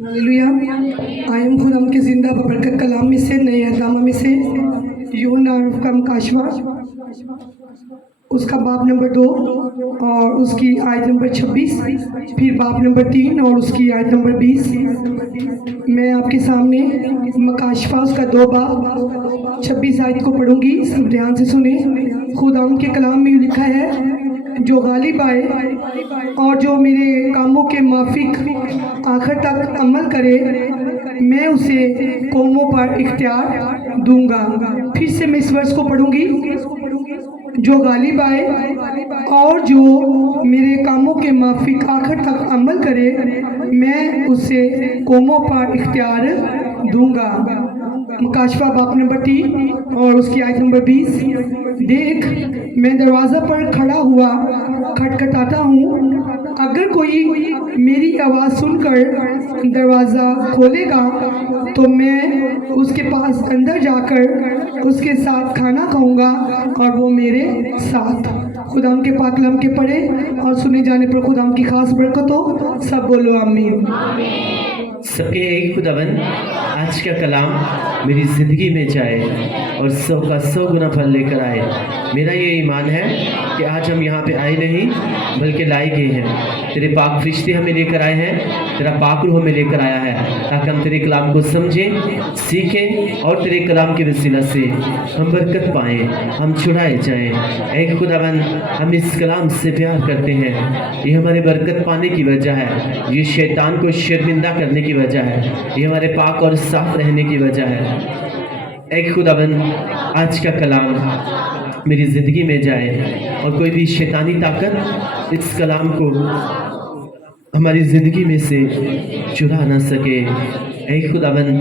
Hallelujah. आयम खुदा के ज़िंदा बबरकत कलाम में से नए अहकाम में से यूहन्ना का मुकाशवा उसका बाब नंबर 2 और उसकी आयत नंबर 26, फिर बाब नंबर 3 और उसकी आयत नंबर 20। मैं आपके सामने मुकाशवा उसका 2 बाब 26 आयत को पढ़ूंगी, सब ध्यान से सुने। खुदा के कलाम में लिखा है, जो गालिब आए और जो मेरे कामों के माफिक आखिर तक अमल करे, मैं उसे कौमों पर इख्तियार दूंगा। फिर से मैं इस वर्ष को पढ़ूंगी, जो गालिब आए और जो मेरे कामों के माफिक आखिर तक अमल करे, मैं उसे कौमों पर इख्तियार दूंगा। मुकाशवा बाब नंबर 3 और उसकी आयत नंबर 20। देख, मैं दरवाज़ा पर खड़ा हुआ खटखटाता हूँ। अगर कोई मेरी आवाज़ सुनकर दरवाज़ा खोलेगा तो मैं उसके पास अंदर जाकर उसके साथ खाना खाऊंगा और वो मेरे साथ। खुदाम के पाक कलाम के पढ़े और सुने जाने पर खुदाम की खास बरकत हो। सब बोलो आमीन। सबके एक खुदावन आज का कलाम मेरी ज़िंदगी में जाए और 100 का 100 गुना फल लेकर आए। मेरा ये ईमान है कि आज हम यहाँ पे आए नहीं बल्कि लाए गए हैं। तेरे पाक फरिश्ते हमें लेकर आए हैं, तेरा पाक रूह हमें लेकर आया है ताकि हम तेरे कलाम को समझें, सीखें और तेरे कलाम के वसीला से हम बरकत पाएँ, हम छुड़ाए जाएँ। एक खुदावन हम इस कलाम से प्यार करते हैं, ये हमारे बरकत पाने की वजह है, ये शैतान को शर्मिंदा करने की वजह है, ये हमारे पाक और साफ रहने की वजह है। एक खुदावन आज का कलाम मेरी ज़िंदगी में जाए और कोई भी शैतानी ताकत इस कलाम को हमारी ज़िंदगी में से चुरा ना सके। ऐ खुदावन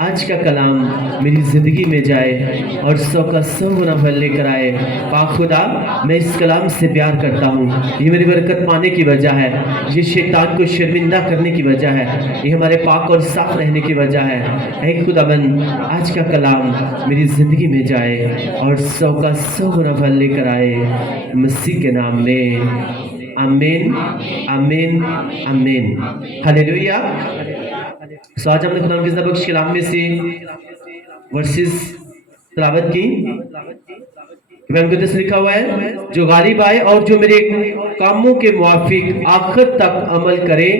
आज का कलाम मेरी ज़िंदगी में जाए और 100 का 100 गुना फल लेकर आए। पाक खुदा, मैं इस कलाम से प्यार करता हूँ, ये मेरी बरकत पाने की वजह है, ये शैतान को शर्मिंदा करने की वजह है, ये हमारे पाक और साफ रहने की वजह है। ऐ खुदावन आज का कलाम मेरी ज़िंदगी में जाए और 100 का 100 गुना फल लेकर आए, मसीह के नाम में। आमीन आमीन आमीन। हालेलुया। सो आज हमने खुदा के सबक कलाम में से वर्सेस तिलावत की। इब्राहिम मुक़द्दस लिखा हुआ है, जो गालिब आए और जो मेरे कामों के मुआफिक आखिर तक अमल करे,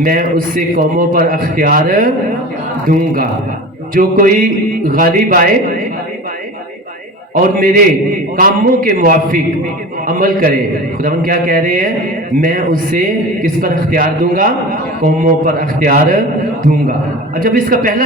मैं उससे कौमों पर अख्तियार दूंगा। जो कोई गालिब आए और मेरे कामों के मुआफिक अमल करे, खुदावन क्या कह रहे हैं, मैं उसे किस पर अख्तियार दूंगा? कौमों पर अख्तियार दूंगा। अब जब इसका पहला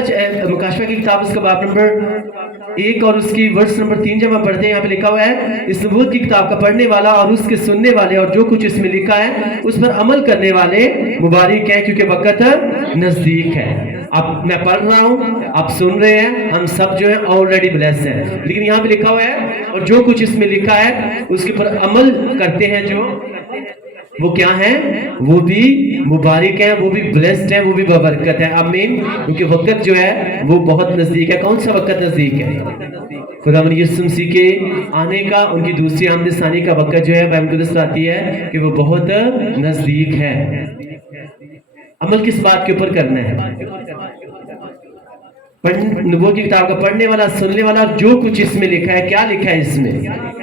मुकाशवा की किताब उसका बाब नंबर 1 और उसकी वर्स नंबर 3 जब हम पढ़ते हैं, यहाँ पे लिखा हुआ है, इस नबूवत की किताब का पढ़ने वाला और उसके सुनने वाले और जो कुछ इसमें लिखा है उस पर अमल करने वाले मुबारक हैं, क्योंकि वक़्त नज़दीक है। अब मैं पढ़ रहा हूँ, आप सुन रहे हैं, हम सब जो है ऑलरेडी ब्लेस्ड हैं। लेकिन यहाँ पे लिखा हुआ है, और जो कुछ इसमें लिखा है उसके ऊपर अमल करते हैं, जो वो क्या है? वो भी मुबारक है, वो भी ब्लेस्ड है, वो भी बबरकत है। आमीन। क्योंकि वक़्त जो है वो बहुत नज़दीक है। कौन सा वक़्त नज़दीक है? खुदावंद यीशु मसीह के आने का, उनकी दूसरी आमद सानी का वक़्त जो है बाइबल मुक़द्दस आती है कि वो बहुत नज़दीक है। अमल किस बात के ऊपर करना है? नबूवत की किताब का पढ़ने वाला, सुनने वाला, जो कुछ इसमें लिखा है। क्या लिखा है इसमें?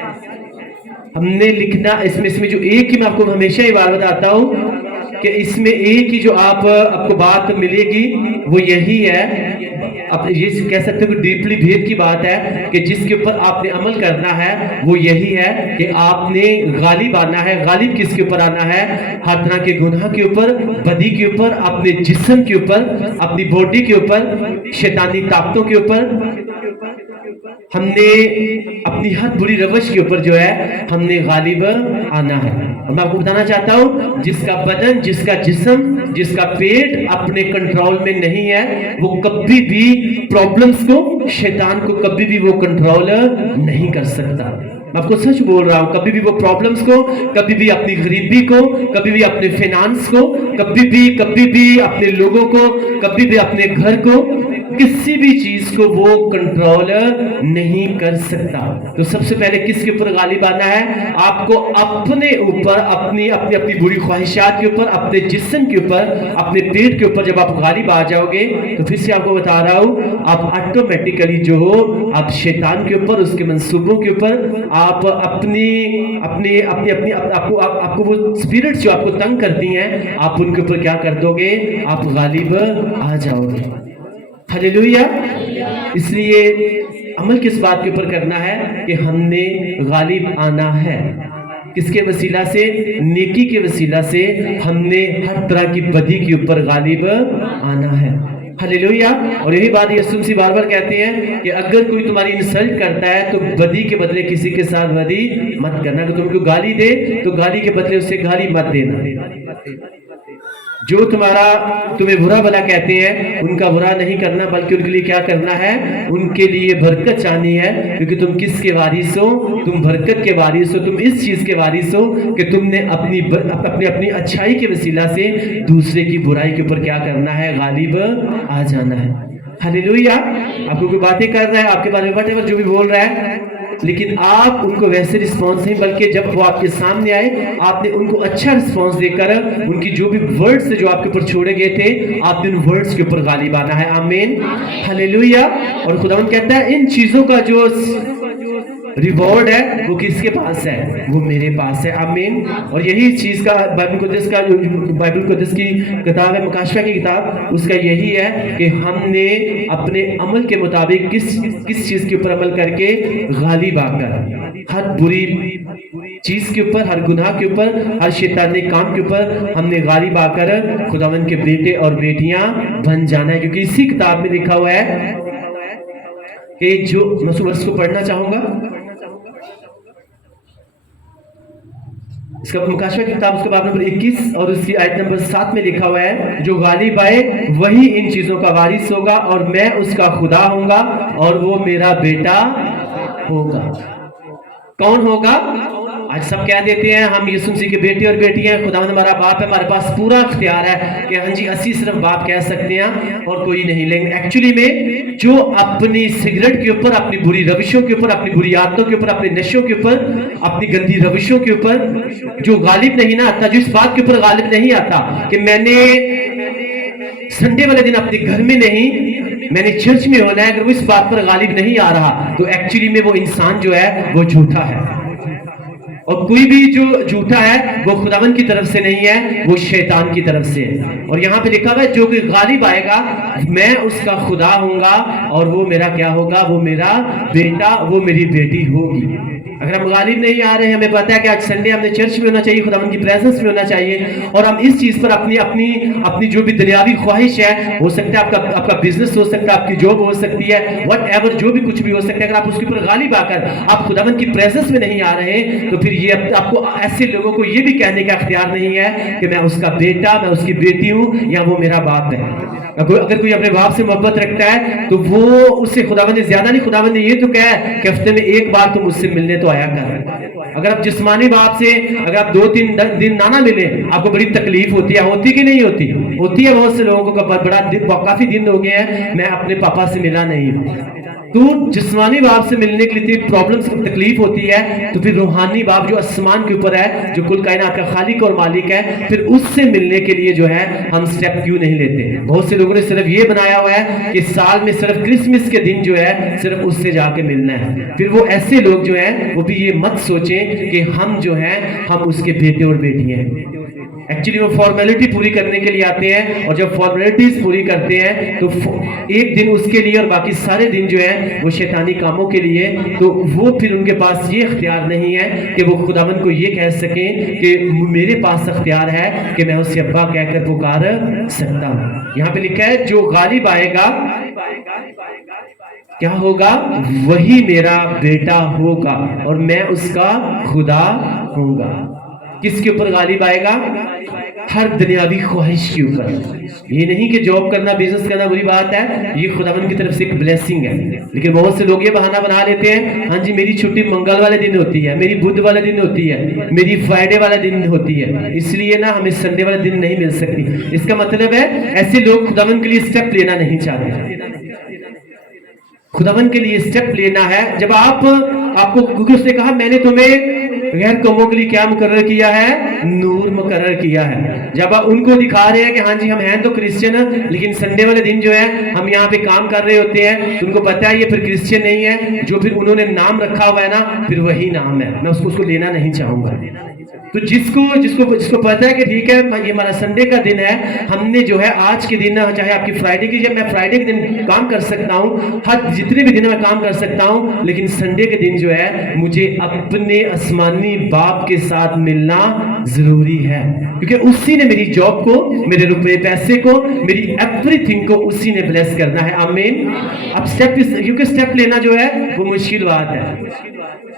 हमने लिखना इसमें जो एक ही, मैं आपको हमेशा ही बार बताता हूँ कि इसमें एक ही जो आपको बात मिलेगी वो यही है। आप ये कह सकते हो कि डीपली भेद की बात है कि जिसके ऊपर आपने अमल करना है वो यही है कि आपने गालिब आना है। गालिब किसके ऊपर आना है? हर तरह के गुनाह के ऊपर, बदी के ऊपर, अपने जिस्म के ऊपर, अपनी बॉडी के ऊपर, शैतानी ताकतों के ऊपर। हमने अपनी हर बुरी रवश के ऊपर जो है हमने गालिब आना है। और मैं आपको बताना चाहता हूँ, जिसका बदन, जिसका जिस्म, जिसका पेट अपने कंट्रोल में नहीं है, वो कभी भी प्रॉब्लम्स को, शैतान को कभी भी वो कंट्रोल नहीं कर सकता। मैं आपको सच बोल रहा हूँ, कभी भी वो प्रॉब्लम्स को, कभी भी अपनी गरीबी को, कभी भी अपने फाइनेंस को, कभी भी अपने लोगों को, कभी भी अपने घर को किसी भी चीज को वो कंट्रोल नहीं कर सकता। तो सबसे पहले किसके ऊपर गालिब आना है? आपको अपने ऊपर, अपनी अपनी अपनी बुरी ख्वाहिशात के ऊपर, अपने जिस्म के ऊपर, अपने पेट के ऊपर जब आप गालिब आ जाओगे तो फिर से आपको बता रहा हूं, आप ऑटोमेटिकली जो हो आप शैतान के ऊपर, उसके मंसूबों के ऊपर, आप अपनी अपनी अपनी अपनी आपको वो स्पिरिट जो आपको तंग करती हैं, आप उनके ऊपर क्या कर दोगे? आप गालिब आ जाओगे। हालेलुया। इसलिए अमल किस बात के ऊपर करना है कि हमने गालिब आना है। किसके वसीला से? नेकी के वसीला से हमने हर तरह की बदी के ऊपर गालिब आना है। हालेलुया। और यही बात यीशु मसीह बार बार कहते हैं कि अगर कोई तुम्हारी इंसल्ट करता है तो बदी के बदले किसी के साथ बदी मत करना। अगर तुमको गाली दे तो गाली के बदले उससे गाली मत देना। जो तुम्हें बुरा भला कहते हैं उनका बुरा नहीं करना, बल्कि उनके लिए क्या करना है? उनके लिए बरकत चाहनी है, क्योंकि तुम किसके वारिस हो? तुम बरकत के वारिस हो। तुम इस चीज के वारिस हो कि तुमने अपनी अच्छाई के वसीला से दूसरे की बुराई के ऊपर क्या करना है? गालिब आ जाना है। हालेलुया। आपको कोई बातें कर रहा है, आपके बारे में व्हाटएवर जो भी बोल रहा है, लेकिन आप उनको वैसे रिस्पॉन्स नहीं, बल्कि जब वो आपके सामने आए आपने उनको अच्छा रिस्पॉन्स देकर उनकी जो भी वर्ड्स जो आपके ऊपर छोड़े गए थे, आपने उन वर्ड्स के ऊपर गालिब आना है। आमीन। हालेलुया। और खुदावंद कहता है इन चीजों का जो रिवॉर्ड है वो किसके पास है? वो मेरे पास है। आमीन। और यही चीज का बाइबल मुक़द्दस की किताब है, मुकाशफा की किताब, उसका यही है कि हमने अपने अमल के मुताबिक किस चीज के ऊपर अमल करके गालिब आकर हर बुरी चीज के ऊपर, हर गुनाह के ऊपर, हर शैतानी काम के ऊपर हमने गालिब आकर खुदावंद के बेटे और बेटियां बन जाना है। क्योंकि इसी किताब में लिखा हुआ है कि जो मैं वर्ष को पढ़ना चाहूंगा, इसका मुकाशफा की किताब उसके बाब नंबर 21 और उसकी आयत नंबर 7 में लिखा हुआ है, जो गालिब आए वही इन चीजों का वारिस होगा और मैं उसका खुदा होऊंगा और वो मेरा बेटा होगा। कौन होगा? आज सब कह देते हैं हम यीशु मसीह के बेटे और बेटी हैं, खुदा हमारा बाप है, हमारे पास पूरा इख्तियार है कि हाँ जी असली सिर्फ बाप कह सकते हैं और कोई नहीं। लेकिन एक्चुअली में जो अपनी सिगरेट के ऊपर, अपनी बुरी रविशों के ऊपर, अपनी बुरी आदतों के ऊपर, अपने नशों के ऊपर, अपनी गंदी रविशों के ऊपर जो गालिब नहीं ना आता, जो इस बात के ऊपर गालिब नहीं आता कि मैंने संडे वाले दिन अपने घर में नहीं, मैंने चर्च में होना है, अगर वो इस बात पर गालिब नहीं आ रहा तो एक्चुअली में वो इंसान जो है वो झूठा है। और कोई भी जो झूठा है वो खुदावंद की तरफ से नहीं है, वो शैतान की तरफ से है। और यहाँ पे लिखा हुआ है जो कोई गालिब आएगा मैं उसका खुदा होऊंगा और वो मेरा क्या होगा? वो मेरा बेटा, वो मेरी बेटी होगी। अगर हम गालिब नहीं आ रहे हैं, हमें पता है कि आज संडे हमने चर्च में होना चाहिए, खुदावंद की प्रेजेंस में होना चाहिए, और हम इस चीज पर अपनी जो भी दुनियावी ख्वाहिश है, हो सकता है आपका बिजनेस हो सकता है, आपकी जॉब हो सकती है, व्हाटएवर जो भी कुछ भी हो सकता है, अगर आप उसके ऊपर गालिब आकर आप खुदावंद की प्रेजेंस में नहीं आ रहे तो फिर ये आपको ऐसे लोगों को ये भी कहने का इख्तियार नहीं है कि मैं उसका बेटा, मैं उसकी बेटी हूं या वो मेरा बाप है। अगर कोई अपने बाप से मोहब्बत रखता है तो वो उससे खुदावंद ने ज्यादा नहीं, खुदावंद ने ये तो कहा है कि हफ्ते में एक बार तुम मुझसे मिलने तो आया कर। अगर आप जिस्मानी बाप से अगर आप 2-3 दिन ना मिले, आपको बड़ी तकलीफ होती है। होती कि नहीं होती? होती है। बहुत से लोगों को काफी दिन हो गए हैं मैं अपने पापा से मिला नहीं हूं। तो जिस्मानी बाप से मिलने के लिए प्रॉब्लम्स, तकलीफ होती है, तो फिर रूहानी बाप जो आसमान के ऊपर है, जो कुल कायनात का खालिक और मालिक है, फिर उससे मिलने के लिए जो है हम स्टेप क्यों नहीं लेते? बहुत से लोगों ने सिर्फ ये बनाया हुआ है कि साल में सिर्फ क्रिसमस के दिन जो है सिर्फ उससे जाके मिलना है। फिर वो ऐसे लोग जो है वो भी ये मत सोचें कि हम जो है हम उसके बेटे और बेटियां हैं। एक्चुअली वो फॉर्मेलिटी पूरी करने के लिए आते हैं, और जब फॉर्मेलिटीज पूरी करते हैं तो एक दिन उसके लिए और बाकी सारे दिन जो है वो शैतानी कामों के लिए। तो वो फिर उनके पास ये इख्तियार नहीं है कि वो खुदावंद को ये कह सकें कि मेरे पास इख्तियार है कि मैं उसे अब्बा कहकर पुकार सकता हूं। यहाँ पे लिखा है जो गालिब आएगा क्या होगा? वही मेरा बेटा होगा और मैं उसका खुदा होऊंगा। किसके ऊपर गालिब आएगा? हर दुनियावी ख्वाहिश के ऊपर। ये नहीं कि जॉब करना, बिजनेस करना बुरी बात है, ये खुदावंद की तरफ से एक ब्लेसिंग है। लेकिन बहुत से लोग ये बहाना बना लेते हैं, हाँ जी मेरी छुट्टी मंगल वाले दिन होती है, मेरी बुध वाले दिन होती है, मेरी फ्राइडे वाला दिन होती है, इसलिए ना हमें संडे वाले दिन नहीं मिल सकती। इसका मतलब है ऐसे लोग खुदावंद के लिए स्टेप लेना नहीं चाहते। खुदावन के लिए स्टेप लेना है। जब आपको, क्योंकि उसने कहा मैंने तुम्हें गैर कौमों के लिए क्या मुकर्रर किया है, नूर मुकर्रर किया है। जब आप उनको दिखा रहे हैं कि हाँ जी हम हैं तो क्रिश्चियन, लेकिन संडे वाले दिन जो है हम यहाँ पे काम कर रहे होते हैं, तो उनको पता है ये फिर क्रिश्चियन नहीं है, जो फिर उन्होंने नाम रखा हुआ है ना, फिर वही नाम है, मैं उसको लेना नहीं चाहूंगा। तो जिसको पता है कि ठीक है ये हमारा संडे का दिन है, हमने जो है आज के दिन, चाहे आपकी फ्राइडे की, जब मैं फ्राइडे के दिन काम कर सकता हूँ, हर जितने भी दिन मैं काम कर सकता हूँ, लेकिन संडे के दिन जो है मुझे अपने आसमानी बाप के साथ मिलना जरूरी है, क्योंकि उसी ने मेरी जॉब को, मेरे रुपए पैसे को, मेरी एवरीथिंग को उसी ने ब्लेस करना है। आमीन। अब क्योंकि स्टेप लेना जो है वो मुश्किल बात है।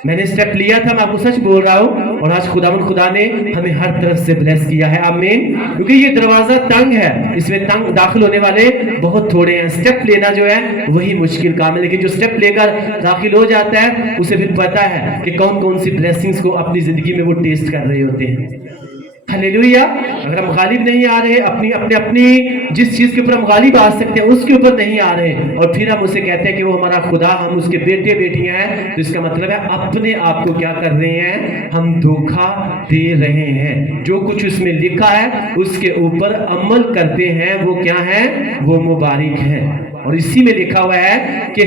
मैंने स्टेप लिया था, मैं आपको सच बोल रहा हूं, और आज खुदा ने हमें हर तरफ से ब्लेस किया है। आमीन। क्योंकि ये दरवाजा तंग है, इसमें तंग दाखिल होने वाले बहुत थोड़े हैं। स्टेप लेना जो है वही मुश्किल काम है, लेकिन जो स्टेप लेकर दाखिल हो जाता है उसे फिर पता है कि कौन कौन सी ब्लेसिंग्स को अपनी जिंदगी में वो टेस्ट कर रहे होते हैं। हालेलुया। अगर हम गालिब नहीं आ रहे, अपनी जिस चीज के ऊपर हम गालिब आ सकते हैं उसके ऊपर नहीं आ रहे, और फिर हम उसे कहते हैं कि वो हमारा खुदा, हम उसके बेटे बेटियां हैं, तो इसका मतलब है अपने आप को क्या कर रहे हैं, हम धोखा दे रहे हैं। जो कुछ उसमें लिखा है उसके ऊपर अमल करते हैं, वो क्या है, वो मुबारक है। और इसी में लिखा हुआ है कि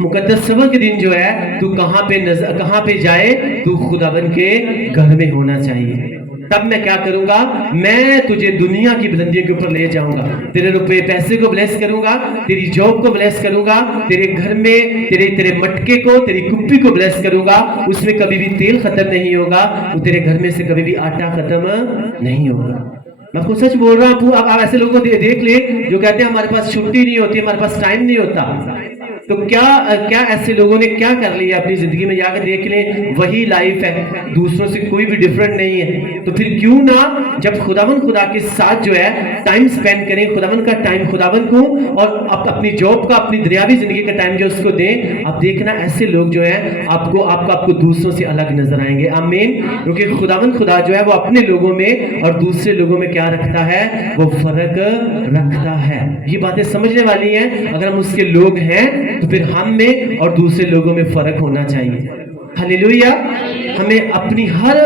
मुकद्दस सभा के दिन जो है तू कहां पे जाए, तू खुदावन के घर में होना चाहिए। तब मैं क्या करूंगा, मैं तुझे दुनिया की बुलंदियों के ऊपर ले जाऊंगा, तेरे रुपए पैसे को ब्लेस करूंगा, तेरी जॉब को ब्लेस करूंगा, तेरे घर में तेरे मटके को, तेरी कुप्पी को ब्लेस करूंगा, उसमें कभी भी तेल खत्म नहीं होगा, तेरे घर में से कभी भी आटा खत्म नहीं होगा। मैं आपको सच बोल रहा हूं। आप ऐसे लोगों को देख ले जो कहते हैं हमारे पास छुट्टी नहीं होती, हमारे पास टाइम नहीं होता। तो क्या ऐसे लोगों ने क्या कर लिया अपनी जिंदगी में, जाकर देख लें, वही लाइफ है, दूसरों से कोई भी डिफरेंट नहीं है। तो फिर क्यों ना जब खुदा के साथ जो है टाइम स्पेंड करें, खुदावन का टाइम खुदावन को, और अपनी जॉब का, अपनी दुनियावी जिंदगी का टाइम जो उसको दें। आप देखना ऐसे लोग जो है आपको दूसरों से अलग नजर आएंगे। आमीन। क्योंकि खुदा जो है वो अपने लोगों में और दूसरे लोगों में क्या रखता है, वो फर्क रखता है। ये बातें समझने वाली हैं। अगर हम उसके लोग हैं तो फिर हम में और दूसरे लोगों में फर्क होना चाहिए। हालेलुया। हमें अपनी हर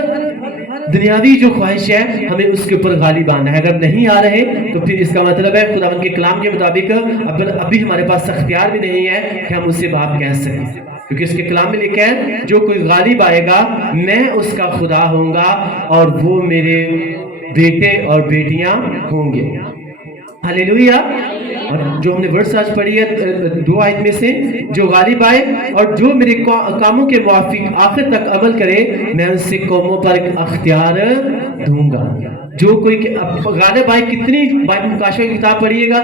दुनियावी जो ख्वाहिश है हमें उसके ऊपर गालिब आना है। अगर नहीं आ रहे तो फिर इसका मतलब है खुदावन के कलाम के मुताबिक अभी हमारे पास अख्तियार भी नहीं है कि हम उससे बाप कह सकें, क्योंकि इसके कलाम में लिखा है जो कोई गालिब आएगा मैं उसका खुदा होऊंगा और वो मेरे बेटे और बेटियां होंगे। हालेलुया। और जो हमने वर्स आज पढ़ी है 2 आयत में से, जो गालिब आए और जो मेरे कामों के मुआफिक आखिर तक अमल करे, मैं उससे कौमों पर अख्तियार दूंगा। जो कोई गालिब आए, कितनी मुकाशवा की किताब पढ़िएगा,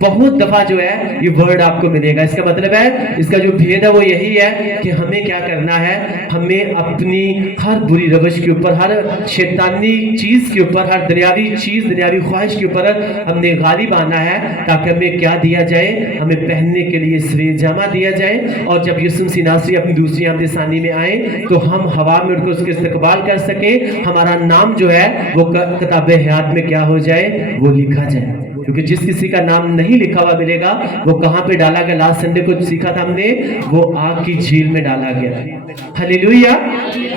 बहुत दफा जो है ये वर्ड आपको मिलेगा। इसका मतलब है, इसका जो भेद है वो यही है कि हमें क्या करना है, हमें अपनी हर बुरी रवश के ऊपर, हर शैतानी चीज के ऊपर, हर दुनियावी ख्वाहिश के ऊपर हमने गालिब आना है, ताकि हमें क्या दिया जाए, हमें पहनने के लिए सफेद जामा दिया जाए। और जब यीशु मसीह नासरी अपनी दूसरी आमद सानी में आए तो हम हवा में उनको उसके इस्तकबाल कर सकें, हमारा नाम जो है वो किताब हयात में क्या हो जाए, वो लिखा जाए। क्योंकि जिस किसी का नाम नहीं लिखा हुआ मिलेगा वो कहां पे डाला गया, लास्ट संडे को सीखा था हमने, वो आग की झील में डाला गया। हालेलुया।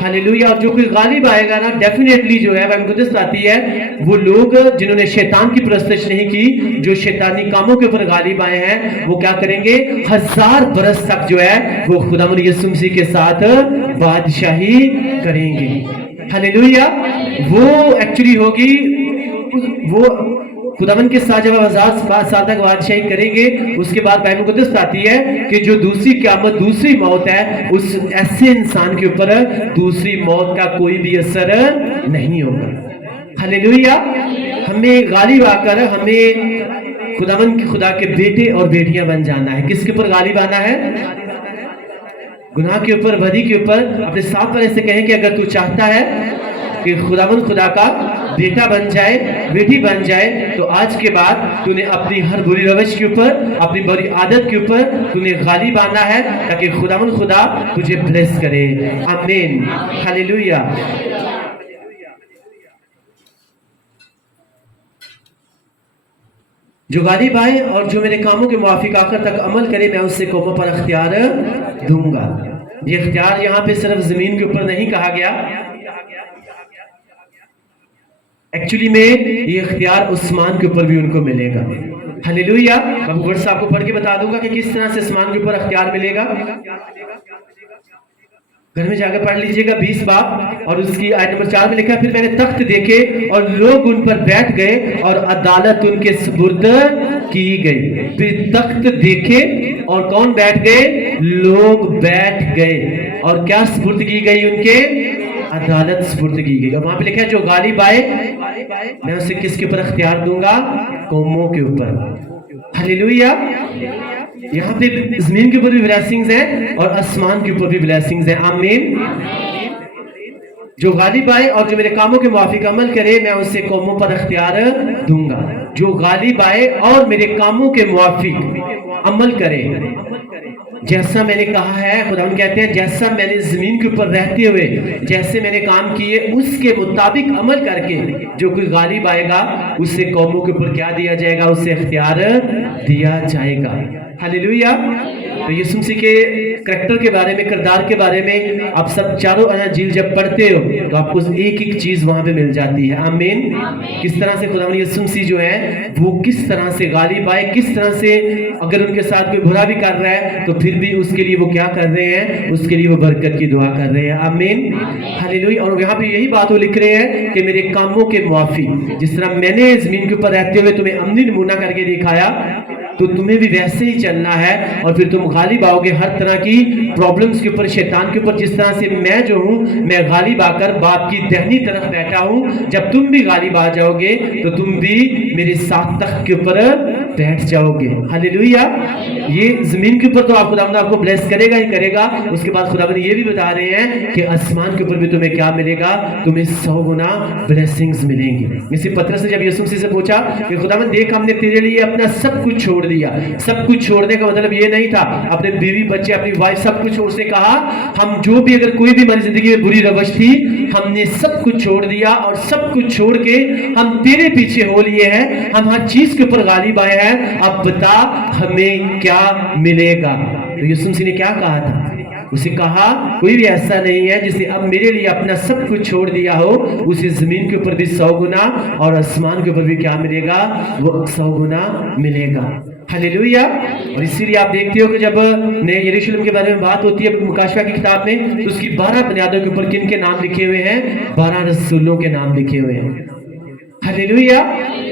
हालेलुया। और जो कोई गालिब आएगा ना, डेफिनेटली जो है मुकद्दस आती है, वो लोग जिन्होंने शैतान की परस्तिश नहीं की, जो शैतानी कामों के ऊपर गालिब आए हैं, वो क्या करेंगे, 1000 बरस तक जो है वो खुदावंद यीशु मसीह के साथ बादशाही करेंगे। हालेलुया। वो एक्चुअली होगी, वो खुदावन के साथ जब 1000 साल तक बादशाही करेंगे, उसके बाद बाइबल मुकद्दस आती है कि जो दूसरी क़यामत, दूसरी मौत है, उस ऐसे इंसान के ऊपर दूसरी मौत का कोई भी असर नहीं होगा। हालेलुया। हमें गालिब आकर हमें खुदा के बेटे और बेटियां बन जाना है। किसके ऊपर गालिब आना है? गुनाह के ऊपर, बदी के ऊपर। अपने साथ वाले से कहें कि अगर तू चाहता है कि खुदा का बेटा बन जाए, बेटी बन जाए, तो आज के बाद तूने अपनी हर बुरी रवश के ऊपर, अपनी बुरी आदत के ऊपर तूने गालिब आना है, ताकि खुदा तुझे ब्लेस करे। आमीन। हालेलुया। جو غالب آئے اور جو میرے کاموں کے موافق آخر تک عمل کرے میں اسے قوموں پر اختیار دوں گا. یہ اختیار یہاں پہ صرف زمین کے اوپر نہیں کہا گیا، ایکچولی میں یہ اختیار عثمان کے اوپر بھی ان کو ملے گا. ہلیلویا. میں ورس آپ کو پڑھ کے بتا دوں گا کہ کس طرح سے عثمان کے اوپر اختیار ملے گا. گھر میں جا کے پڑھ لیجئے گا 20 باب اور اس کی آیت نمبر 4 میں لکھا ہے، پھر میں نے تخت دیکھے اور لوگ ان پر بیٹھ گئے اور عدالت ان کے سپرد کی گئی. پھر تخت دیکھے اور کون بیٹھ گئے؟ لوگ بیٹھ گئے اور کیا سپرد کی گئی؟ ان کے عدالت سپرد کی گئی. اور وہاں پہ لکھا ہے جو غالب آئے میں اسے کس کے اوپر اختیار دوں گا؟ قوموں کے اوپر. ہلیلویا. یہاں پہ زمین کے اوپر بھی بلیسنگز ہیں اور آسمان کے اوپر بھی بلیسنگز ہیں. آمین. جو غالب آئے اور جو میرے کاموں کے موافق عمل کرے میں اسے قوموں پر اختیار دوں گا. جو غالب آئے اور میرے کاموں کے موافق عمل کرے، جیسا میں نے کہا ہے، خدا کہتے ہیں جیسا میں نے زمین کے اوپر رہتے ہوئے جیسے میں نے کام کیے اس کے مطابق عمل کر کے جو کوئی غالب آئے گا اسے قوموں کے اوپر کیا دیا جائے گا؟ اسے اختیار دیا جائے گا. ہلیلویا. تو یسوع مسیح کے کریکٹر کے بارے میں، کردار کے بارے میں آپ سب چاروں اناجیل جب پڑھتے ہو تو آپ کو ایک ایک چیز وہاں پہ مل جاتی ہے. آمین. کس طرح سے خدا یسوع مسیح جو ہے وہ کس طرح سے غالب آئے، کس طرح سے اگر ان کے ساتھ کوئی برا بھی کر رہا ہے تو پھر بھی اس کے لیے وہ کیا کر رہے ہیں؟ اس کے لیے وہ برکت کی دعا کر رہے ہیں. آمین. ہلیلویا. اور یہاں پہ یہی بات وہ لکھ رہے ہیں کہ میرے کاموں کے موافق جس طرح میں نے زمین کے اوپر رہتے ہوئے تمہیں عملی نمونہ کر کے دکھایا تو تمہیں بھی ویسے ہی چلنا ہے اور پھر تم غالب آؤ گے ہر طرح کی پرابلمز کے اوپر، شیطان کے اوپر. جس طرح سے میں جو ہوں میں غالب آ کر باپ کی دہنی طرف بیٹھا ہوں، جب تم بھی غالب آ جاؤ گے تو تم بھی میرے ساتھ تخت کے اوپر بیٹھ جاؤ گے. ہلیلویا. یہ زمین کے اوپر تو آپ خداوند آپ کو بلیس کرے گا ہی کرے گا. اس کے بعد خداوند یہ بھی بتا رہے ہیں کہ آسمان کے اوپر بھی تمہیں کیا ملے گا؟ تمہیں 100 گنا بلیسنگز ملیں گی. اسی پترس نے جب یسوع مسیح سے پوچھا کہ خداوند دیکھ ہم نے تیرے لیے اپنا سب کچھ چھوڑ دیا. سب کچھ چھوڑنے کا مطلب یہ نہیں تھا اپنے بیوی بچے اپنی وائف سب کچھ. اس نے کہا ہم جو بھی اگر کوئی بھی ہماری زندگی میں بری روش تھی ہم نے سب کچھ چھوڑ دیا اور سب کچھ چھوڑ کے ہم تیرے پیچھے ہو لیے ہیں. ہم ہر چیز کے اوپر غالب آئے ہیں. اب بتا ہمیں کیا ملے گا؟ تو یسوع مسیح نے کیا کہا تھا؟ اسے کہا کوئی بھی ایسا نہیں ہے جس نے اب میرے لیے اپنا سب کچھ چھوڑ دیا ہو، اسے زمین کے اوپر بھی 100 گنا اور آسمان کے اوپر بھی کیا ملے گا؟ وہ 100 گنا ملے گا. ہلیلویا. اور اسی لیے آپ دیکھتے ہو کہ جب نئے یروشلم کے بارے میں بات ہوتی ہے مکاشفہ کی کتاب میں تو اس کی 12 بنیادوں کے اوپر کن کے نام لکھے ہوئے ہیں؟ 12 رسولوں کے نام لکھے ہوئے ہیں. ہلیلویا.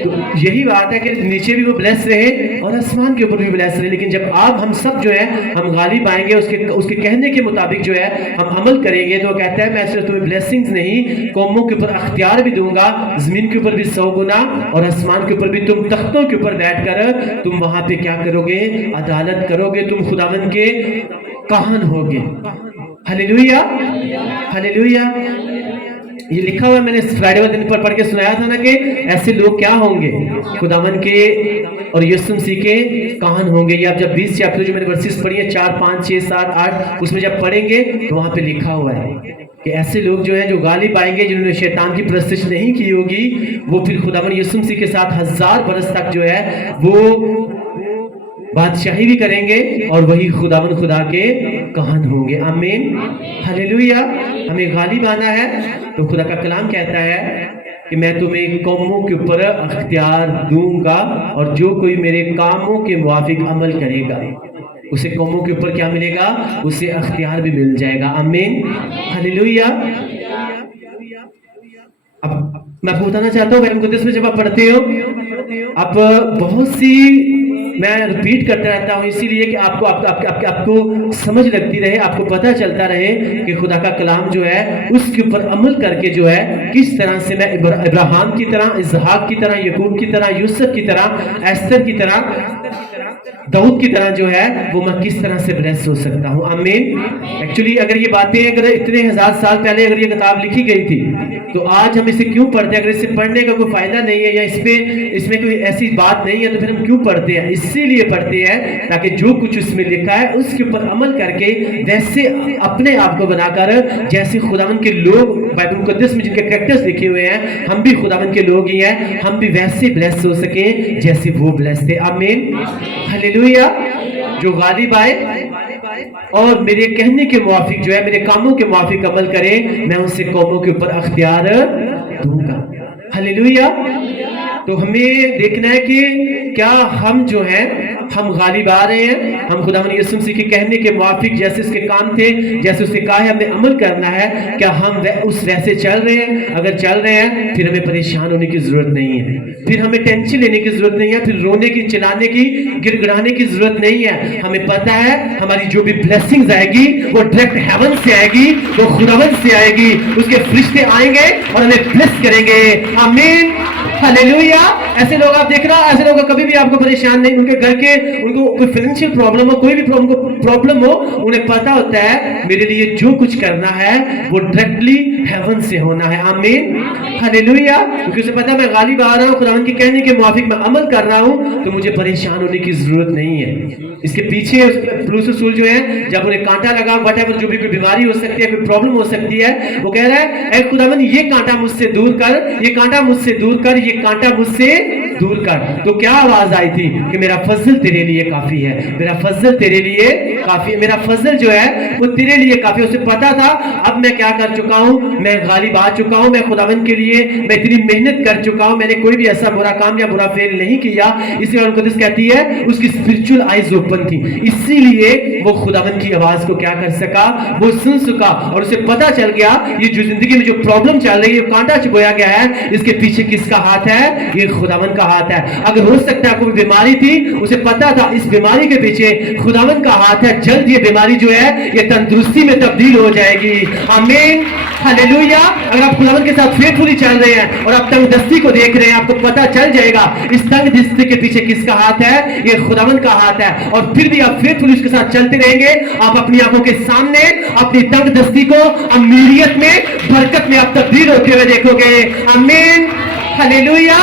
تو یہی بات ہے کہ نیچے بھی وہ بلیس رہے اور آسمان کے اوپر بھی بلیس رہے. لیکن جب آپ ہم سب جو ہے ہم غالب آئیں گے اس کے کہنے کے مطابق جو ہے ہم عمل کریں گے تو وہ کہتا ہے میں صرف تمہیں بلیسنگز نہیں قوموں کے اوپر اختیار بھی دوں گا. زمین کے اوپر بھی 100 گنا اور آسمان کے اوپر بھی. تم تختوں کے اوپر بیٹھ کر تم وہاں پہ کیا کرو گے؟ عدالت کرو گے. تم خداوند کے کاہن ہوگے. ہلیلویا. ہلیلویا. یہ لکھا ہوا ہے، میں نے فرائیڈے والے دن پر پڑھ کے سنایا تھا نا کہ ایسے لوگ کیا ہوں گے؟ خداوند کے اور یسوع مسیح کے کاہن ہوں گے. یہ آپ جب 20 چیپٹر جو میں نے ورسز پڑھی ہیں 4 5 6 7 8 اس میں جب پڑھیں گے تو وہاں پہ لکھا ہوا ہے کہ ایسے لوگ جو ہیں جو غالب آئیں گے جنہوں نے شیطان کی پرستش نہیں کی ہوگی وہ پھر خداوند یسوع مسیح کے ساتھ 1000 برس تک جو ہے وہ بادشاہی بھی کریں گے اور وہی خداوند خدا کے کاہن ہوں گے. آمین. ہلیلویا. ہمیں غالب آنا ہے تو خدا کا کلام کہتا ہے کہ میں تمہیں قوموں کے اوپر اختیار دوں گا اور جو کوئی میرے کاموں کے موافق عمل کرے گا اسے قوموں کے اوپر کیا ملے گا؟ اسے اختیار بھی مل جائے گا. آمین. ہلیلویا. اب میں آپ کو بتانا چاہتا ہوں بائبل مقدس میں جب آپ پڑھتے ہو اب بہت سی میں ریپیٹ کرتا رہتا ہوں اسی لیے کہ آپ کو سمجھ لگتی رہے، آپ کو پتہ چلتا رہے کہ خدا کا کلام جو ہے اس کے اوپر عمل کر کے جو ہے کس طرح سے میں ابراہیم کی طرح، اسحاق کی طرح، یعقوب کی طرح، یوسف کی طرح، ایستر کی طرح، داؤد کی طرح جو ہے وہ میں کس طرح سے بلیس ہو سکتا ہوں. آمین. ایکچولی اگر یہ باتیں اگر اتنے 1000 سال پہلے اگر یہ کتاب لکھی گئی تھی تو آج ہم اسے کیوں پڑھتے ہیں؟ اگر اسے پڑھنے کا کوئی فائدہ نہیں ہے یا اس میں کوئی ایسی بات نہیں ہے تو پھر ہم کیوں پڑھتے ہیں؟ اسی لیے پڑھتے ہیں تاکہ جو کچھ اس میں لکھا ہے اس کے اوپر عمل کر کے ویسے اپنے آپ کو بنا کر جیسے خداوند کے لوگ بائبل مقدس میں جن کے کریکٹرز لکھے ہوئے ہیں ہم بھی خداوند کے لوگ ہی ہیں، ہم بھی ویسے بلیس ہو سکیں جیسے وہ بلیس تھے۔ آمین، ہلیلویا۔ جو غالب آئے اور میرے کہنے کے موافق جو ہے میرے کاموں کے موافق عمل کرے میں اسے قوموں کے اوپر اختیار دوں گا۔ ہلیلویا۔ تو ہمیں دیکھنا ہے کہ کیا ہم جو ہیں ہم غالب آ رہے ہیں، ہم خداوند یسوع مسیح کے کہنے کے موافق جیسے اس کے کام تھے، جیسے اس نے کہا ہے ہمیں عمل کرنا ہے، کیا ہم اس ویسے چل رہے ہیں؟ اگر چل رہے ہیں پھر ہمیں پریشان ہونے کی ضرورت نہیں ہے، پھر ہمیں ٹینشن لینے کی ضرورت نہیں ہے، پھر رونے کی، چلانے کی، گر گڑانے کی ضرورت نہیں ہے۔ ہمیں پتہ ہے ہماری جو بھی بلیسنگز آئے گی وہ ڈائریکٹ ہیون سے آئے گی، وہ خداوند سے آئے گی، اس کے فرشتے آئیں گے اور ہمیں بلیس کریں گے۔ آمین، ہلیلویا۔ ایسے لوگ آپ دیکھ رہا، ایسے لوگ کبھی بھی آپ کو پریشان نہیں، ان کے گھر کے ان کو کوئی فائنینشیل پرابلم ہو، کوئی بھی پرابلم ہو، انہیں پتا ہوتا ہے میرے لیے جو کچھ کرنا ہے وہ ڈائریکٹلی ہیون سے ہونا ہے۔ آمین، ہلیلویا۔ کیونکہ اسے پتا میں غالب آ رہا ہوں، خداوند کے کہنے کے موافق میں عمل کر رہا ہوں، تو مجھے پریشان ہونے کی ضرورت نہیں ہے۔ اس کے پیچھے پولس رسول جو ہے جب انہیں کانٹا لگا، وٹ ایور جو بھی کوئی بیماری ہو سکتی ہے، کوئی پرابلم ہو سکتی ہے، وہ کہہ رہا ہے اے خداوند یہ کانٹا مجھ سے دور کر، یہ کانٹا مجھ سے دور کر، یہ کانٹا مجھ سے دور کر۔ تو کیا آواز آئی تھی کہ میرا فضل تیرے لیے کافی ہے، میرا فضل تیرے لیے کافی ہے، میرا فضل جو ہے وہ تیرے لیے کافی ہے۔ اسے پتا تھا اب میں کیا کر چکا ہوں، میں غالب آ چکا ہوں، میں خداوند کے لیے میں اتنی محنت کر چکا ہوں، میں نے کوئی بھی ایسا برا کام یا برا فعل نہیں کیا۔ اس لیے القدس کہتی ہے اس کی اسپرچل آئیز اوپن تھی، اسی لیے وہ خداوند کی آواز کو کیا کر سکا، وہ سن سکا، اور اسے پتا چل گیا یہ جو زندگی میں جو پرابلم چل رہی ہے، کانٹا چبویا گیا ہے، اس کے پیچھے کس کا ہاتھ ہے؟ یہ خداوند کا ہاتھ ہے۔ اگر ہو سکتا ہے کوئی بیماری تھی، اسے پتا تھا اس بیماری کے پیچھے خداوند کا ہاتھ ہے، جلد یہ بیماری جو ہے یہ تندرستی میں تبدیل ہو جائے گی۔ آمین، ہلیلویا۔ اگر آپ خداوند کے ساتھ فیتھفلی چل رہے ہیں اور آپ تنگ دستی کو دیکھ رہے ہیں، آپ کو پتا چل جائے گا اس تنگ دستی کے پیچھے کس کا ہاتھ ہے؟ یہ خداوند کا ہاتھ ہے۔ اور پھر بھی آپ فیتھفلی اس کے ساتھ چلتے رہیں گے، آپ اپنی آنکھوں کے سامنے اپنی تنگ دستی کو امیریت میں، برکت میں آپ تبدیل ہوتے ہوئے دیکھو گے۔ آمین، ہلیلویا،